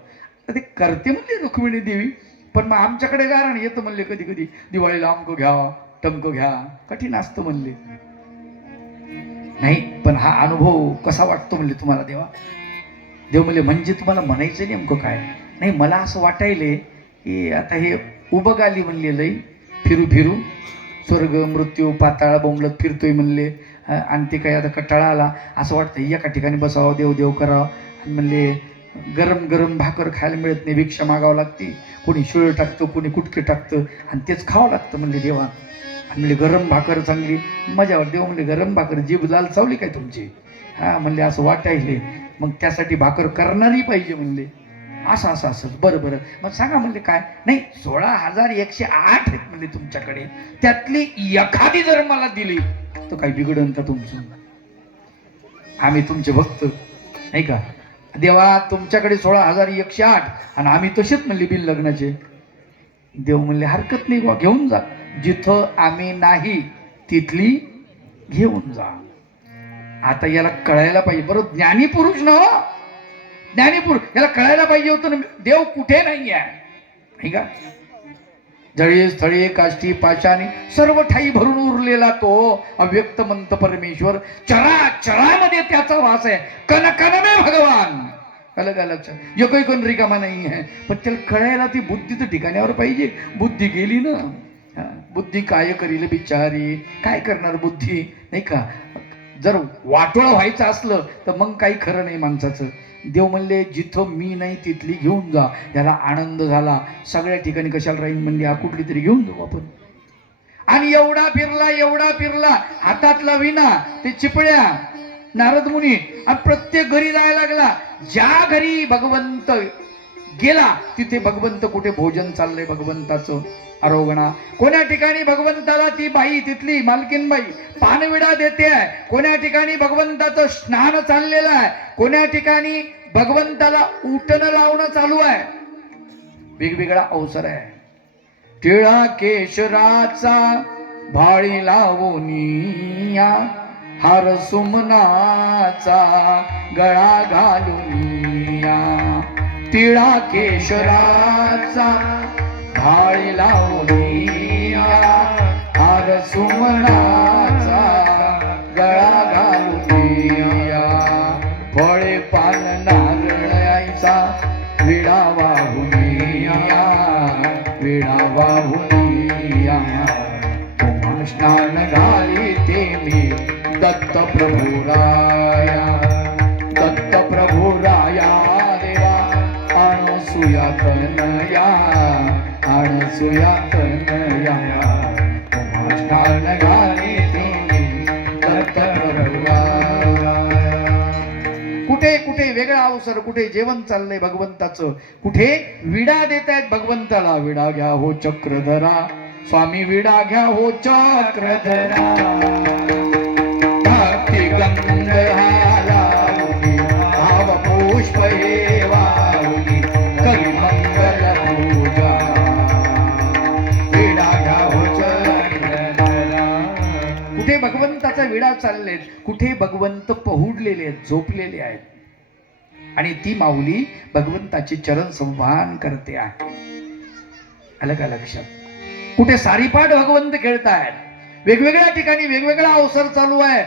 तर ते करते म्हणले रुक्मिणी देवी, पण मग आमच्याकडे गारण येतं म्हणले कधी कधी. दिवाळीला अमकं घ्या, टमकं घ्या, कठीण असतं म्हणले. नाही, पण हा अनुभव कसा वाटतो म्हणले तुम्हाला देवा. देव म्हणले म्हणजे तुम्हाला म्हणायचं नेमकं काय. नाही, मला असं वाटायले की आता हे उबग आली म्हणले, लई फिरू फिरू स्वर्ग मृत्यू पाताळा बोंबलत फिरतोय म्हणले. आणि ते काही आता कटाळा आला, असं वाटतं एका ठिकाणी बसावं, देव देव करावं. आणि म्हणले गरम गरम भाकर खायला मिळत नाही, भिक्षा मागावं लागते. कोणी शिळ टाकतं, कोणी कुटके टाकतं, आणि तेच खावं लागतं म्हणले देवा. आणि म्हणले गरम भाकर चांगली मजावर. देव म्हणले गरम भाकर जीभ लाल चावली काय तुमची. हा म्हणले असं वाटायले, मग त्यासाठी भाकर करणारी पाहिजे म्हणले. असं असं असं बरं बरं, मग सांगा म्हणले काय. नाही, 16,108 आहेत म्हणले तुमच्याकडे, त्यातली एखादी जर मला दिली तर काही बिघडन का तुमचं. आम्ही तुमचे भक्त, नाही का. देवा तुमच्याकडे 16,108 आणि आम्ही तसेच म्हणले बिन लग्नाचे. देव म्हणले हरकत नाही, घेऊन जा. जिथं आम्ही नाही तिथली घेऊन जा. आता याला कळायला पाहिजे, बरोबर ज्ञानी पुरुष ना, ज्ञानी पुरुष, याला कळायला पाहिजे होतं ना देव कुठे नाही आहे, नाही का. जळे स्थळे काष्टी पाशाने सर्व ठाई भरून उरलेला तो अव्यक्त मंत परमेश्वर, चराचरामध्ये त्याचा वास आहे. कण कण में भगवान. कळलं का लक्षात. एकही कोण रिकामा नाही आहे, पण त्याला कळायला ती बुद्धी तर ठिकाण्यावर पाहिजे. बुद्धी गेली ना, बुद्धी काय करील बिचारी, काय करणार बुद्धी, नाही का. जर वाटोळ व्हायचं असलं तर मग काही खरं नाही माणसाचं. देव म्हणले जिथं मी नाही तिथली घेऊन जा. याला आनंद झाला, सगळ्या ठिकाणी कशाला राहीन म्हणले, हा कुठली तरी घेऊन जाऊ आपण. आणि एवढा फिरला, हातातला विना ते चिपळ्या नारद मुनी, आणि प्रत्येक घरी जायला लागला. ज्या घरी भगवंत गेला तिथे भगवंत कुठे भोजन चाललंय भगवंताचं आरोगणा. कोण्या ठिकाणी भगवंताला ती बाई तिथली मालकीन बाई पानविडा देते आहे, कोण्या ठिकाणी भगवंताचं स्नान चाललेलं आहे, कोण्या ठिकाणी भगवंताला उठणं लावणं चालू आहे. वेगवेगळा अवसर आहे. टिळा केशराचा भाळी लावूनिया, हार सुमनाचा गळा घालूनिया. टिळा केशराचा भाळी लावूनिया, हार सुमनाचा गळा घालूनिया. फळे पान नारळाचा विडा वाहुनिया, विडा दत्त प्रभू राया, दत्त प्रभू राया देवा अणसुया तनया, अणसुया तनया उमाष्टान गाणे दत्त प्रभू राया. कुठे कुठे वेगळा अवसर, कुठे जेवण चाललंय भगवंताचं, कुठे विडा देत आहेत भगवंताला. विडा घ्या हो चक्रधरा स्वामी, विडा घ्या हो चक्रधरा. भक्ती गंध हालावली, भाव पुष्प हे वाहुली, करी मंगल पूजा. विडा घ्या हो चक्रधरा. कुठे भगवंताचा विडा चाललेत, कुठे भगवंत पहुडलेले आहेत, झोपलेले आहेत, आणि ती माऊली भगवंताचे चरण संवाहन करते आहे. आलं का लक्षात? कुठे सारीपाठ भगवंत खेळतायत, वेगवेगळ्या ठिकाणी वेगवेगळा अवसर चालू आहे,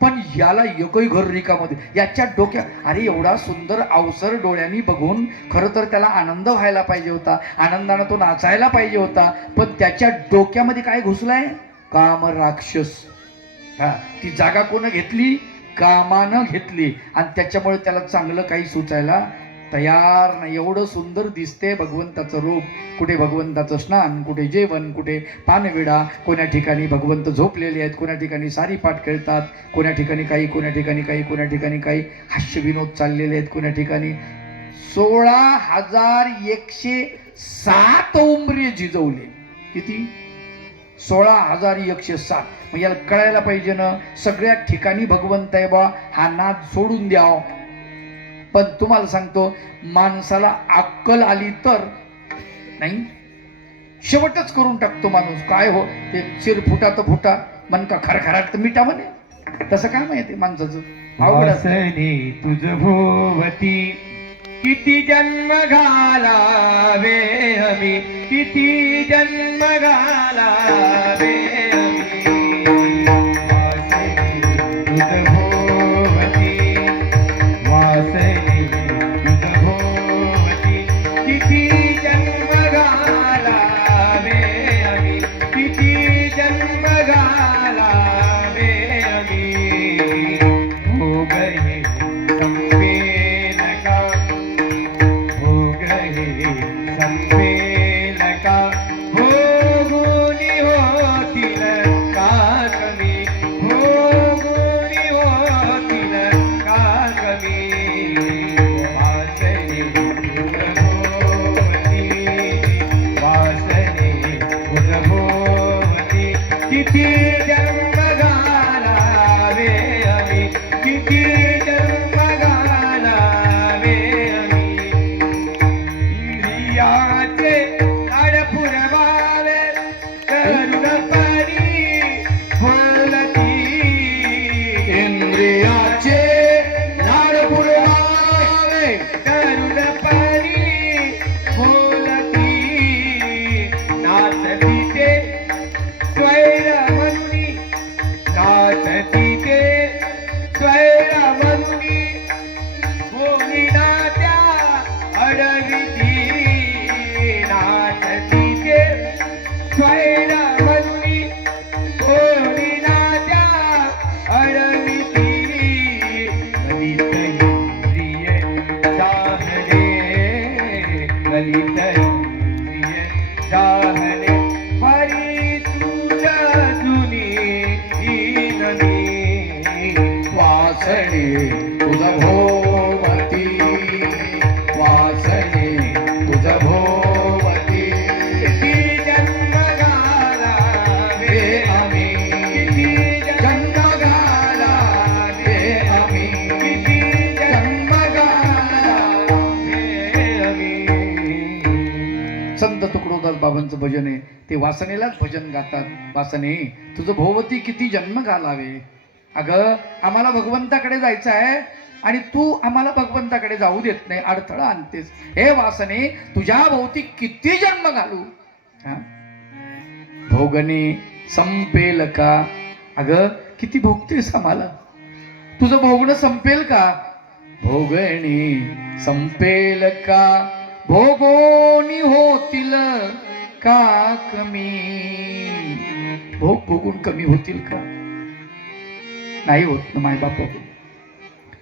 पण याला एकही घर रिकामध्ये. याच्या डोक्यात अरे एवढा सुंदर अवसर डोळ्यांनी बघून खरं तर त्याला आनंद व्हायला पाहिजे होता, आनंदानं तो नाचायला पाहिजे होता, पण त्याच्या डोक्यामध्ये काय घुसलाय? काम राक्षस. हा, ती जागा कोण घेतली? कामानं घेतली, आणि त्याच्यामुळे त्याला चांगलं काही सुचायला तयार नाही. एवढं सुंदर दिसते भगवंताचं रूप. कुठे भगवंताचं स्नान, कुठे जेवण, कुठे पानविडा, कोण्या ठिकाणी भगवंत झोपलेले आहेत, कोण्या ठिकाणी सारीपाठ खेळतात, कोण्या ठिकाणी काही, कोण्या ठिकाणी काही, कोण्या ठिकाणी काही हास्यविनोद चाललेले आहेत, कोण्या ठिकाणी 16,107 उंबरे झिजवले. किती? 16,107. मग याला कळायला पाहिजे ना, सगळ्या ठिकाणी भगवंत आहे बा, हा नाद सोडून द्याव. पण तुम्हाला सांगतो, माणसाला अक्कल आली तर नाही, शेवटच करून टाकतो माणूस. काय हो ते चिर फुटा तर फुटा, मन का खरखराट तर मिटा म्हणे. तसं काय माहिती माणसाचं अवघड. तुझ भोवती किती जन्म घालावे आम्ही, किती जन्म घालावे आम्ही. तुझ भोवती वासने, तुझ भोवती किती जन्म घालावे आम्ही, किती जन्म घालावे आम्ही. हो गए संपेल का, हो गए संपेल का, हो गुणी होतील का कमी, हो गुणी होतील का कमी. वासने उद्भवती, वासने उद्भवती किती जन्म घालावे आम्ही, किती जन्म घालावे आम्ही. इंद्रियाचे लाड पुरवावे करुणपणी बोलती, इंद्रियाचे लाड पुरवावे करुणपणी बोलती. नाचती ते स्वैर म्हणूनी, नाचती ते स्वैर म्हणूनी, होईना त्या अडविती. नाचती ते स्वैर म्हणूनी, होईना त्या अडविती. ललित इंद्रिय चाहले, ललित इंद्रिय चाहले, परी तुझ्या जुनी नदी. वासने तुझ भोवती, वासने तुझ भोवती किती जन्म घालावे आम्ही, किती जन्म घालावे आम्ही, किती जन्म घालावे. आम्ही. संत तुकडोदर बाबांचं भजन आहे, ते वासनेलाच भजन गातात. वासने तुझं भोवती किती जन्म घालावे. अगं आम्हाला भगवंताकडे जायचं आहे, आणि तू आम्हाला भगवंताकडे जाऊ देत नाही, अडथळा आणतेस. हे वासने तुझ्या भोवती किती जन्म घालू. हा, भोगणे संपेल का. अगं किती भोगतेस आम्हाला, तुझं भोगणं संपेल का. भोगणे संपेल का, भोगोनी होतील का कमी. भोग भोगून कमी होतील का. नाही होत ना माय बाप,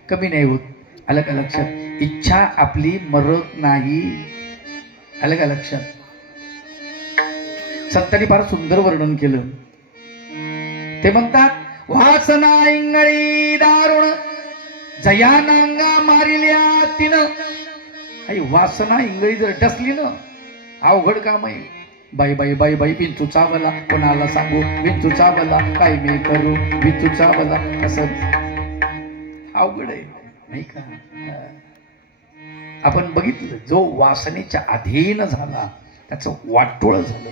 कमी नाही होत. आलं का लक्षात? इच्छा आपली मरत नाही. आलं का लक्षात? संतांनी फार सुंदर वर्णन केलं. ते म्हणतात वासना इंगळी दारुण जया नांगा मारिल्या तिनं. आई वासना इंगळी जर डसली ना अवघड काम आहे. बाई बाई बाई बाई विंचू चावला, कोणाला सांगू विंचू चावला, काय मी करू विंचू चावला, असं अवघड आहे नाही का? आपण बघितलं जो वासनेच्या अधीन झाला त्याचं वाटोळ झालं.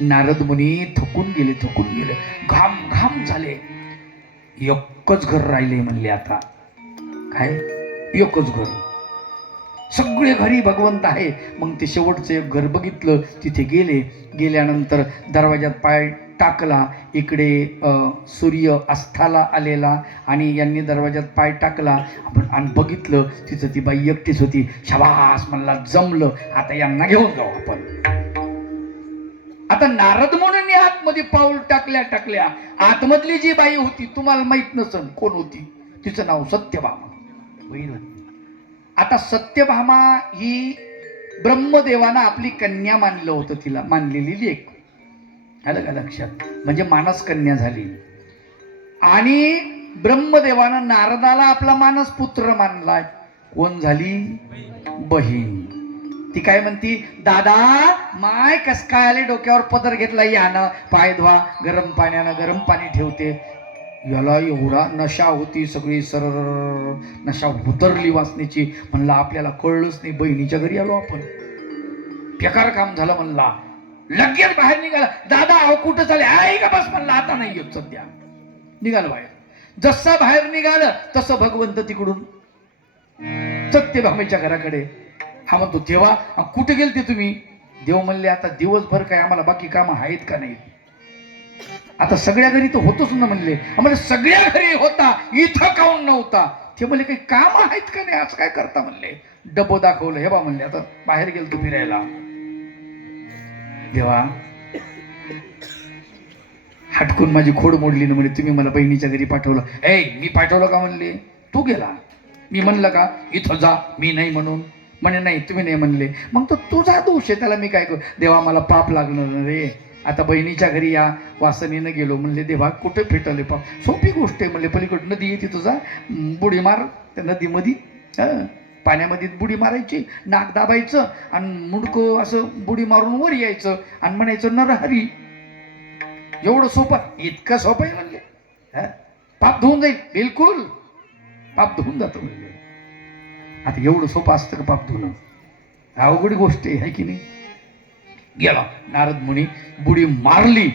नारद मुनी थकून गेले, घाम घाम झाले. एकच घर राहिले म्हणले, आता काय एकच घर, सगळे घरी भगवंत आहे. मग ते शेवटचं एक घर बघितलं, तिथे गेल्यानंतर दरवाजात पाय टाकला. इकडे सूर्य अस्थाला आलेला आणि यांनी दरवाजात पाय टाकला. आपण आणि बघितलं तिथं ती बाई एकटीच होती. शाबास म्हणला, जमलं, आता यांना घेऊन जाऊ आपण. आता नारद मुनींनी आतमध्ये पाऊल टाकल्या आतमधली जी बाई होती तुम्हाला माहित नसन कोण होती, तिचं नाव सत्यभामा. आता सत्यभामा ही ब्रह्मदेवानं आपली कन्या मानलं होतं, तिला मानलेली लेक. आलं का लक्षात? म्हणजे मानस कन्या झाली. आणि ब्रह्मदेवानं नारदाला आपला मानस पुत्र मानलाय. कोण झाली? बहीण. ती काय म्हणती, दादा माय कस काय आले, डोक्यावर पदर घेतला, यानं पाय धुवा, गरम पाण्यानं गरम पाणी ठेवते. याला एवढा नशा होती, सगळी सरळ नशा उतरली वासनेची. म्हणला आपल्याला कळलंच नाही, बहिणीच्या घरी आलो आपण, बेकार काम झालं. म्हणला लगेच बाहेर निघाला. दादा अहो कुठं चाले? आहे का बस? म्हणला आता नाही येत सध्या. निघालं बाहेर. जसं बाहेर निघालं तसं भगवंत तिकडून सत्यभामेच्या घराकडे. हा म्हणतो, तेव्हा कुठे गेलते तुम्ही? देव म्हणले आता दिवसभर काय आम्हाला बाकी कामं आहेत का नाही? आता सगळ्या घरी तर होतोच ना म्हणले. आम्हाला सगळ्या घरी होता, इथं काऊन नव्हता? ते म्हणले काही काम आहेत का नाही, असं काय करता म्हणले. डबो दाखवलं, हे बा म्हणले आता बाहेर गेलतो फिरायला. देवा हटकून माझी खोड मोडली ना म्हणे, तुम्ही मला बहिणीच्या घरी पाठवलं. मी पाठवलं का म्हणले? तू गेला. मी म्हणलं का इथं जा, मी नाही म्हणून? म्हणे नाही तुम्ही नाही म्हणले. मग तो तुझा दोष आहे, त्याला मी काय करू? देवा मला पाप लागणार रे, आता बहिणीच्या घरी या वासनेनं गेलो. म्हणले देवा कुठे फेटले पाप? सोपी गोष्ट आहे म्हणले, पलीकडे नदी येते, तुझा बुडी मार त्या नदीमध्ये, पाण्यामध्ये बुडी मारायची, नाक दाबायचं आणि मुंडकं असं बुडी मारून वर यायचं आणि म्हणायचं नरहरी. एवढं सोपं? इतकं सोपं आहे म्हणले. पाप धुवून जाईल, बिलकुल पाप धुवून जातं म्हणले. आता एवढं सोपं असतं का पाप धुणं? अवघड गोष्ट आहे की नाही? गेला नारद मुनी, बुडी मारली,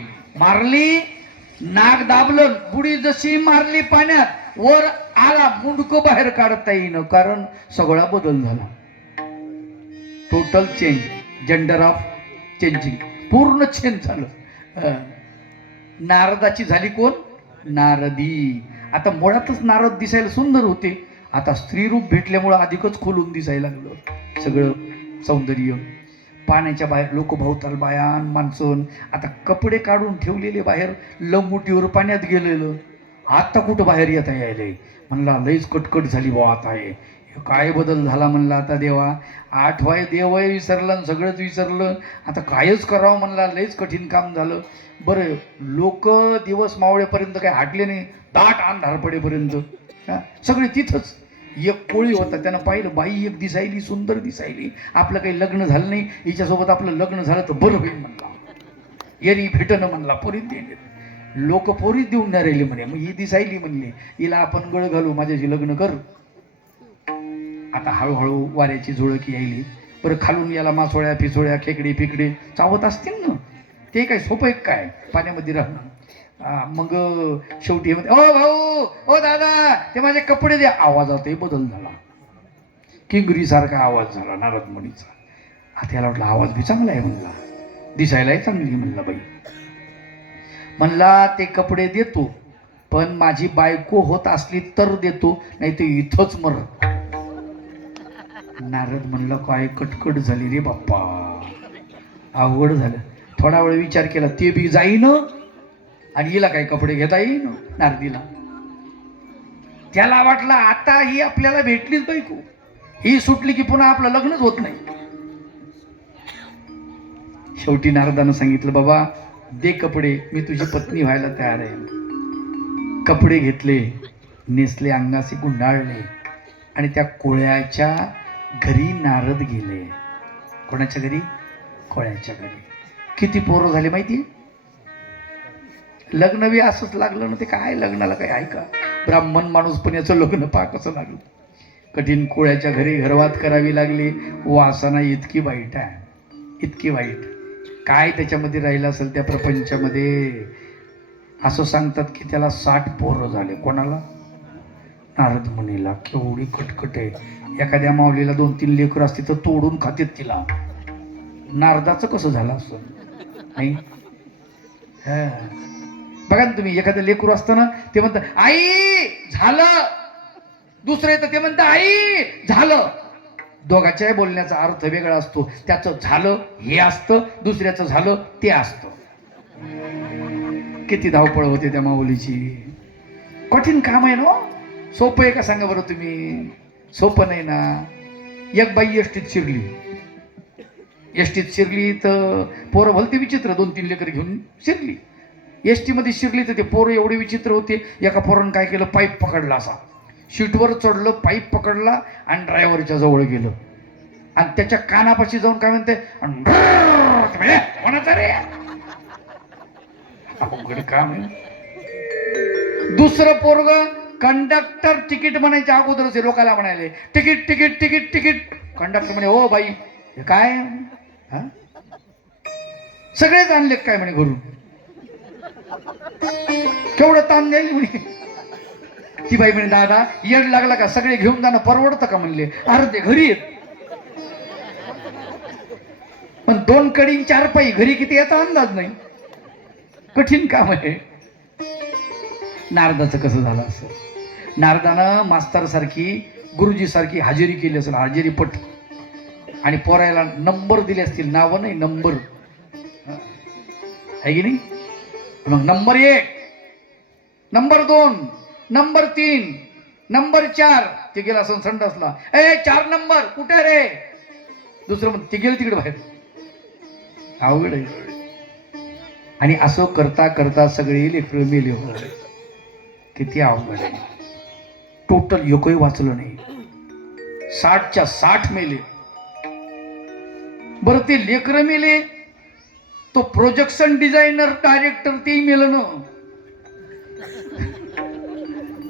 नाक दाबलं, बुडी जशी मारली पाण्यात वर आला, मुंडकं बाहेर काढता येईन, कारण सगळा बदल झाला. Total change, gender of changing, पूर्ण चेंज झालं. नारदाची झाली कोण? नारदी. आता मुळातच नारद दिसायला सुंदर होते, आता स्त्री रूप भेटल्यामुळं अधिकच खोलून दिसायला लागलं सगळं सौंदर्य. पाण्याच्या बाहेर लोक भोवताल बायान माणसं, आता कपडे काढून ठेवलेले बाहेर, लंगुटीवर पाण्यात गेलेलं, आता कुठं बाहेर येता यायलंय. म्हणला लईच कटकट झाली बा आता. हे काय बदल झाला म्हणला. आता देवा आठवाय देवय विसरलं, सगळंच विसरलं, आता कायच करावं म्हणला. लईच कठीण काम झालं. बरं लोक दिवस मावळेपर्यंत काय हटले नाही, दाट अंधार पडेपर्यंत सगळे तिथंच. एक कोळी होता, त्यानं पाहिलं बाई एक दिसायली, सुंदर दिसायली, आपलं काही लग्न झालं नाही, हिच्यासोबत आपलं लग्न झालं तर बरं होईल म्हणला. येरी भेटणं म्हणला, पोरीत देणे. लोक पोरीत देऊन नाही राहिले म्हणे. मग ही दिसायली म्हणले, हिला आपण गळ घालू, माझ्याशी लग्न कर. आता हळूहळू वाऱ्याची झुळकी यायली. बरं खालून याला मासोळ्या पिसोळ्या खेकडे फिकडे चावत असतील ना, ते काय सोपं एक काय पाण्यामध्ये राहणं. मग शेवटी ओ भाऊ, ओ दादा, ते माझे कपडे द्या. आवाजातही बदल झाला, किंगरी सारखा आवाज झाला नारद मुनीचा. आता याला वाटलं आवाज बी चांगला आहे म्हणला, दिसायलाही चांगली म्हणला बाई. म्हणला ते कपडे देतो, पण माझी बायको होत असली तर देतो, नाही तर इथंच मर. नारद म्हणलं काय कटकट झाली रे बाप्पा, अवघड झालं. थोडा वेळ विचार केला, ते बी जाईन आणि हिला काही कपडे घेता येईन नारदीला. त्याला वाटलं आता ही आपल्याला भेटलीच बायको, ही सुटली की पुन्हा आपलं लग्नच होत नाही. शेवटी नारदानं सांगितलं, बाबा दे कपडे, मी तुझी पत्नी व्हायला तयार आहे. कपडे घेतले, नेसले, अंगाशी गुंडाळले आणि त्या कोळ्याच्या घरी नारद गेले. कोणाच्या घरी? कोळ्याच्या घरी. किती पोरं झाले माहिती? लग्न बी असंच लागलं ना. ते काय लग्नाला काय आहे का? ब्राह्मण माणूस पण याचं लग्न पहा कसं लागलं. कठीण कोळ्याच्या घरी घरवात करावी लागली. वासना इतकी वाईट आहे, इतकी वाईट. काय त्याच्यामध्ये राहिलं असेल त्या प्रपंचामध्ये. असं सांगतात की त्याला 60 पोरं झाले. कोणाला? नारद मुनीला. केवढी कटकट आहे. एखाद्या माऊलीला 2-3 लेकरं असते तर तोडून खातेत तिला. नारदाचं कसं झालं असं नाही? बघा ना तुम्ही, एखादं लेकरू असतं ना, ते म्हणतं आई झालं, दुसरं येतं ते म्हणतं आई झालं. दोघाच्याही बोलण्याचा अर्थ वेगळा असतो. त्याचं झालं हे असतं, दुसऱ्याचं झालं ते असतं. किती धावपळ होते त्या माऊलीची. कठीण काम आहे ना. सोपं आहे का सांगा बरं तुम्ही? सोपं नाही ना. एक बाई एसटीत शिरली. एसटीत शिरली तर पोरं भलती विचित्र, 2-3 लेकर घेऊन शिरली. एसटी मध्ये शिरली तर ते पोरं एवढे विचित्र होते. एका पोरानं काय केलं, पाईप पकडला, असा सीटवर चढलं, पाईप पकडला आणि ड्रायव्हरच्या जवळ गेलं आणि त्याच्या कानापाशी जाऊन काय म्हणते, कोणाचा रे? अवघड काम आहे. दुसरं पोरग कंडक्टर तिकीट म्हणायच्या अगोदरच लोकांना म्हणाले ticket ticket ticket ticket. Conductor म्हणे, ओ बाई हे काय? सगळेच आणले काय म्हणे घरून? केवढं ताण द्यायला म्हणे. ती बाई म्हणे, दादा येड लागला का? सगळे घेऊन जाणं परवडतं का? म्हणले, अर्धे घरी येत. पण 2 कडी 4 पायी घरी किती याचा अंदाज नाही. कठीण काम आहे. नारदाचं कसं झालं असं? नारदानं मास्तर सारखी, गुरुजी सारखी हजेरी केली असेल, हजेरी पट, आणि पोरायला नंबर दिले असतील. नावं नाही, नंबर आहे की नाही? मग नंबर 1, नंबर 2, नंबर 3, नंबर 4. ते गेला असं संडासला, 4 नंबर कुठे रे? दुसरं मग ते गेलं तिकडे बाहेर. अवघड आहे. आणि असं करता करता सगळे लेकरं मेले. हो, किती अवघड आहे. टोटल एकही वाचलं नाही. 60च्या 60 मेले. बरं ते लेकरं मेले, तो प्रोजेक्शन डिझायनर डायरेक्टर तेही मेलं ना.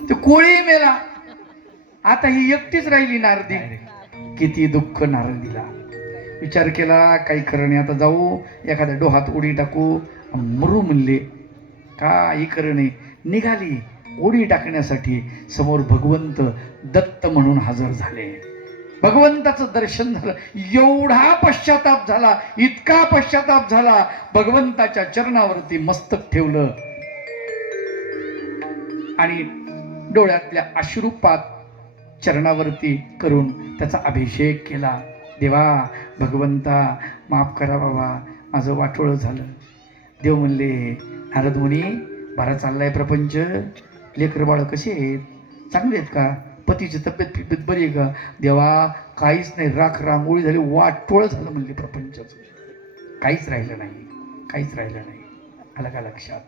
ते कोळी मेला. आता ही एकटीच राहिली नारदी. किती दुःख नारदीला. विचार केला काही खरं नाही, आता जाऊ एखाद्या डोहात उडी टाकू, मरू म्हणले. काही खरं नाही. निघाली उडी टाकण्यासाठी. समोर भगवंत दत्त म्हणून हजर झाले. भगवंताचं दर्शन झालं. एवढा पश्चाताप झाला, इतका पश्चाताप झाला. भगवंताच्या चरणावरती मस्तक ठेवलं आणि डोळ्यातल्या अश्रुपात चरणावरती करून त्याचा अभिषेक केला. देवा, भगवंता माफ करा बाबा, माझं वाटोळं झालं. देव म्हणले, नारद मुनी बरा चाललाय प्रपंच? लेकर बाळ कसे आहेत? चांगले आहेत का? पतीची तब्येत बरी आहे का? देवा काहीच नाही, राख रांगोळी झाली, वाटोळ झालं म्हणले प्रपंचाचं. काहीच राहिलं नाही, काहीच राहिलं नाही. आलं का लक्षात?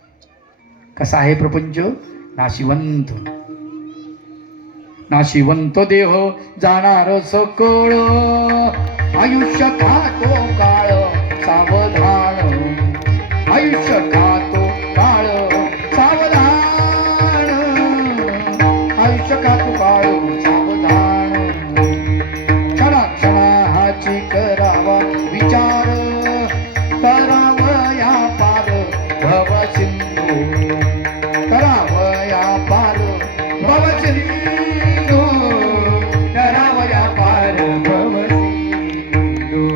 कसा आहे प्रपंच? नाशिवंत. नाशिवंत देह जाणार सकळ, आयुष्य खातो काळ सावधान. आयुष्य खातो काळ सावधान. आयुष्य खातो काळ सावधान. क्षणा क्षणाची करावा विचार, करावया पार भव सिंधू. करावया पार भव सिंधू. करावया पार भव सिंधू.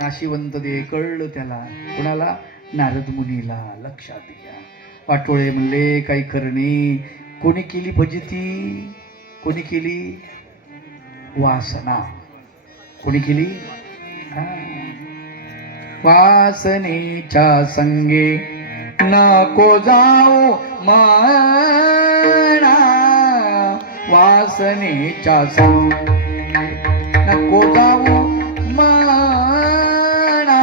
नाशिवंत दे कळलं त्याला. कुणाला? नारद मुनीला. लक्षात घ्या. वाटोळे म्हणले काही खरं नाही. कोणी केली फजिती? कोणी केली? वासना. कोणी केली? वासनेच्या संगे नको जाऊ म्हणा, वासनेच्या संगे नको जाऊ मना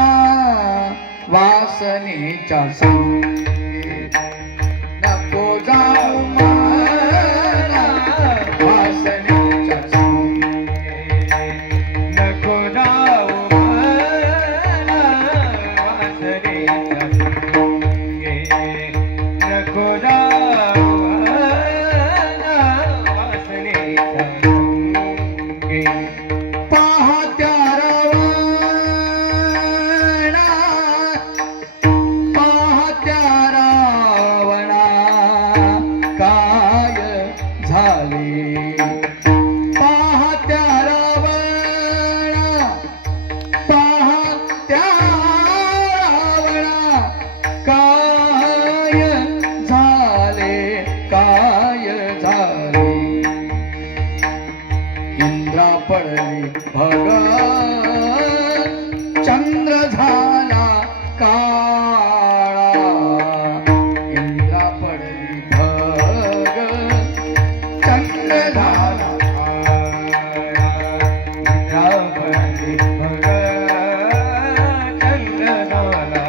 वासनेच्या संगे नको जाऊ मना वासनेच्या संगे नको जाऊ मना वासनेच्या संगे नको जाऊ मना वासनेच्या संगे पाहत्या रावणा काय झाले पाहत्या रावणा काय झाले इंद्रा पडली भग चंद्र झाला काळा इंद्रा पडली भग चंद्र झाला रावणी भग चंद्रनाला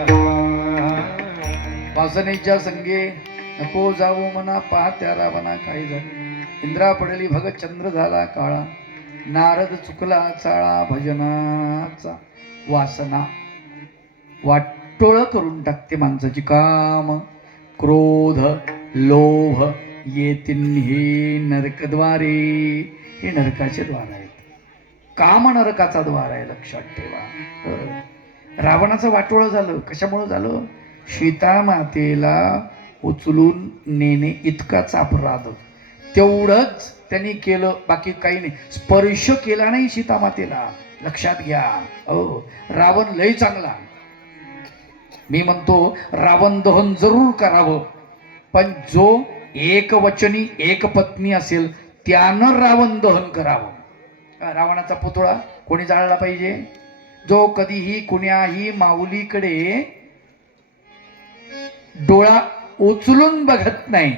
वासनेच्या संगे नको जाऊ मना पाहत्या रावणा काही झाले इंद्रा पडली भग चंद्र झाला काळा नारद चुकला चाळा भजनाचा वासना वाटोळ करून टाकते माणसाची काम क्रोध लोभ येतील हे नरकद्वारे हे नरकाचे द्वार आहेत काम नरकाचा द्वार आहे लक्षात ठेवा रावणाचं वाटोळ झालं कशामुळे झालं सीता मातेला उचलून नेणे इतकाच अपराध तेवढंच त्यांनी केलं बाकी काही नाही स्पर्श केला नाही सीता मातेला लक्षात घ्या रावण लय चांगला मी म्हणतो रावण दहन जरूर करावं पण जो एक वचनी एक पत्नी असेल त्यानं रावण दहन करावं रावणाचा पुतळा कोणी जाळला पाहिजे जो कधीही कुण्याही माऊलीकडे डोळा उचलून बघत नाही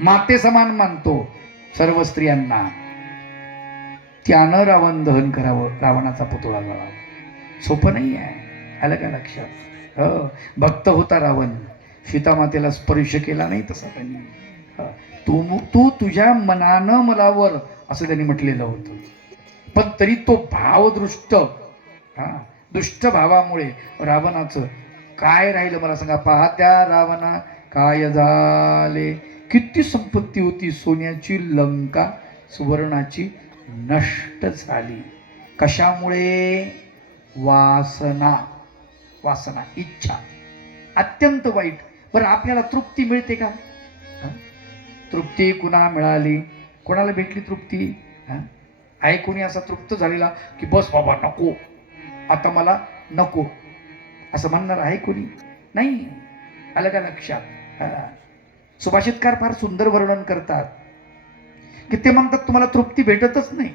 माते समान मानतो सर्व स्त्रियांना त्यानं रावण दहन करावं रावणाचा पुतळा जाळावा सोपं नाही आहे आलं का लक्षात भक्त होता रावण सीता मातेला स्पर्श केला नाही तसा त्यांनी तू तुझ्या मनानं मला वर असं त्यांनी म्हटलेलं होतं पण तरी तो भाव दुष्ट भावामुळे रावणाचं काय राहिलं मला सांगा पाहत्या रावणा काय झाले किती संपत्ती होती सोन्याची लंका सुवर्णाची नष्ट झाली कशामुळे वासना इच्छा अत्यंत वाईट बरं आपल्याला तृप्ती मिळते का तृप्ती कुणा मिळाली कोणाला भेटली तृप्ती आहे कोणी असा तृप्त झालेला की बस बाबा नको आता मला नको असं म्हणणार आहे कोणी नाही आलं का लक्षात सुभाषितकार फार सुंदर वर्णन करतात की ते म्हणतात तुम्हाला तृप्ती भेटतच नाही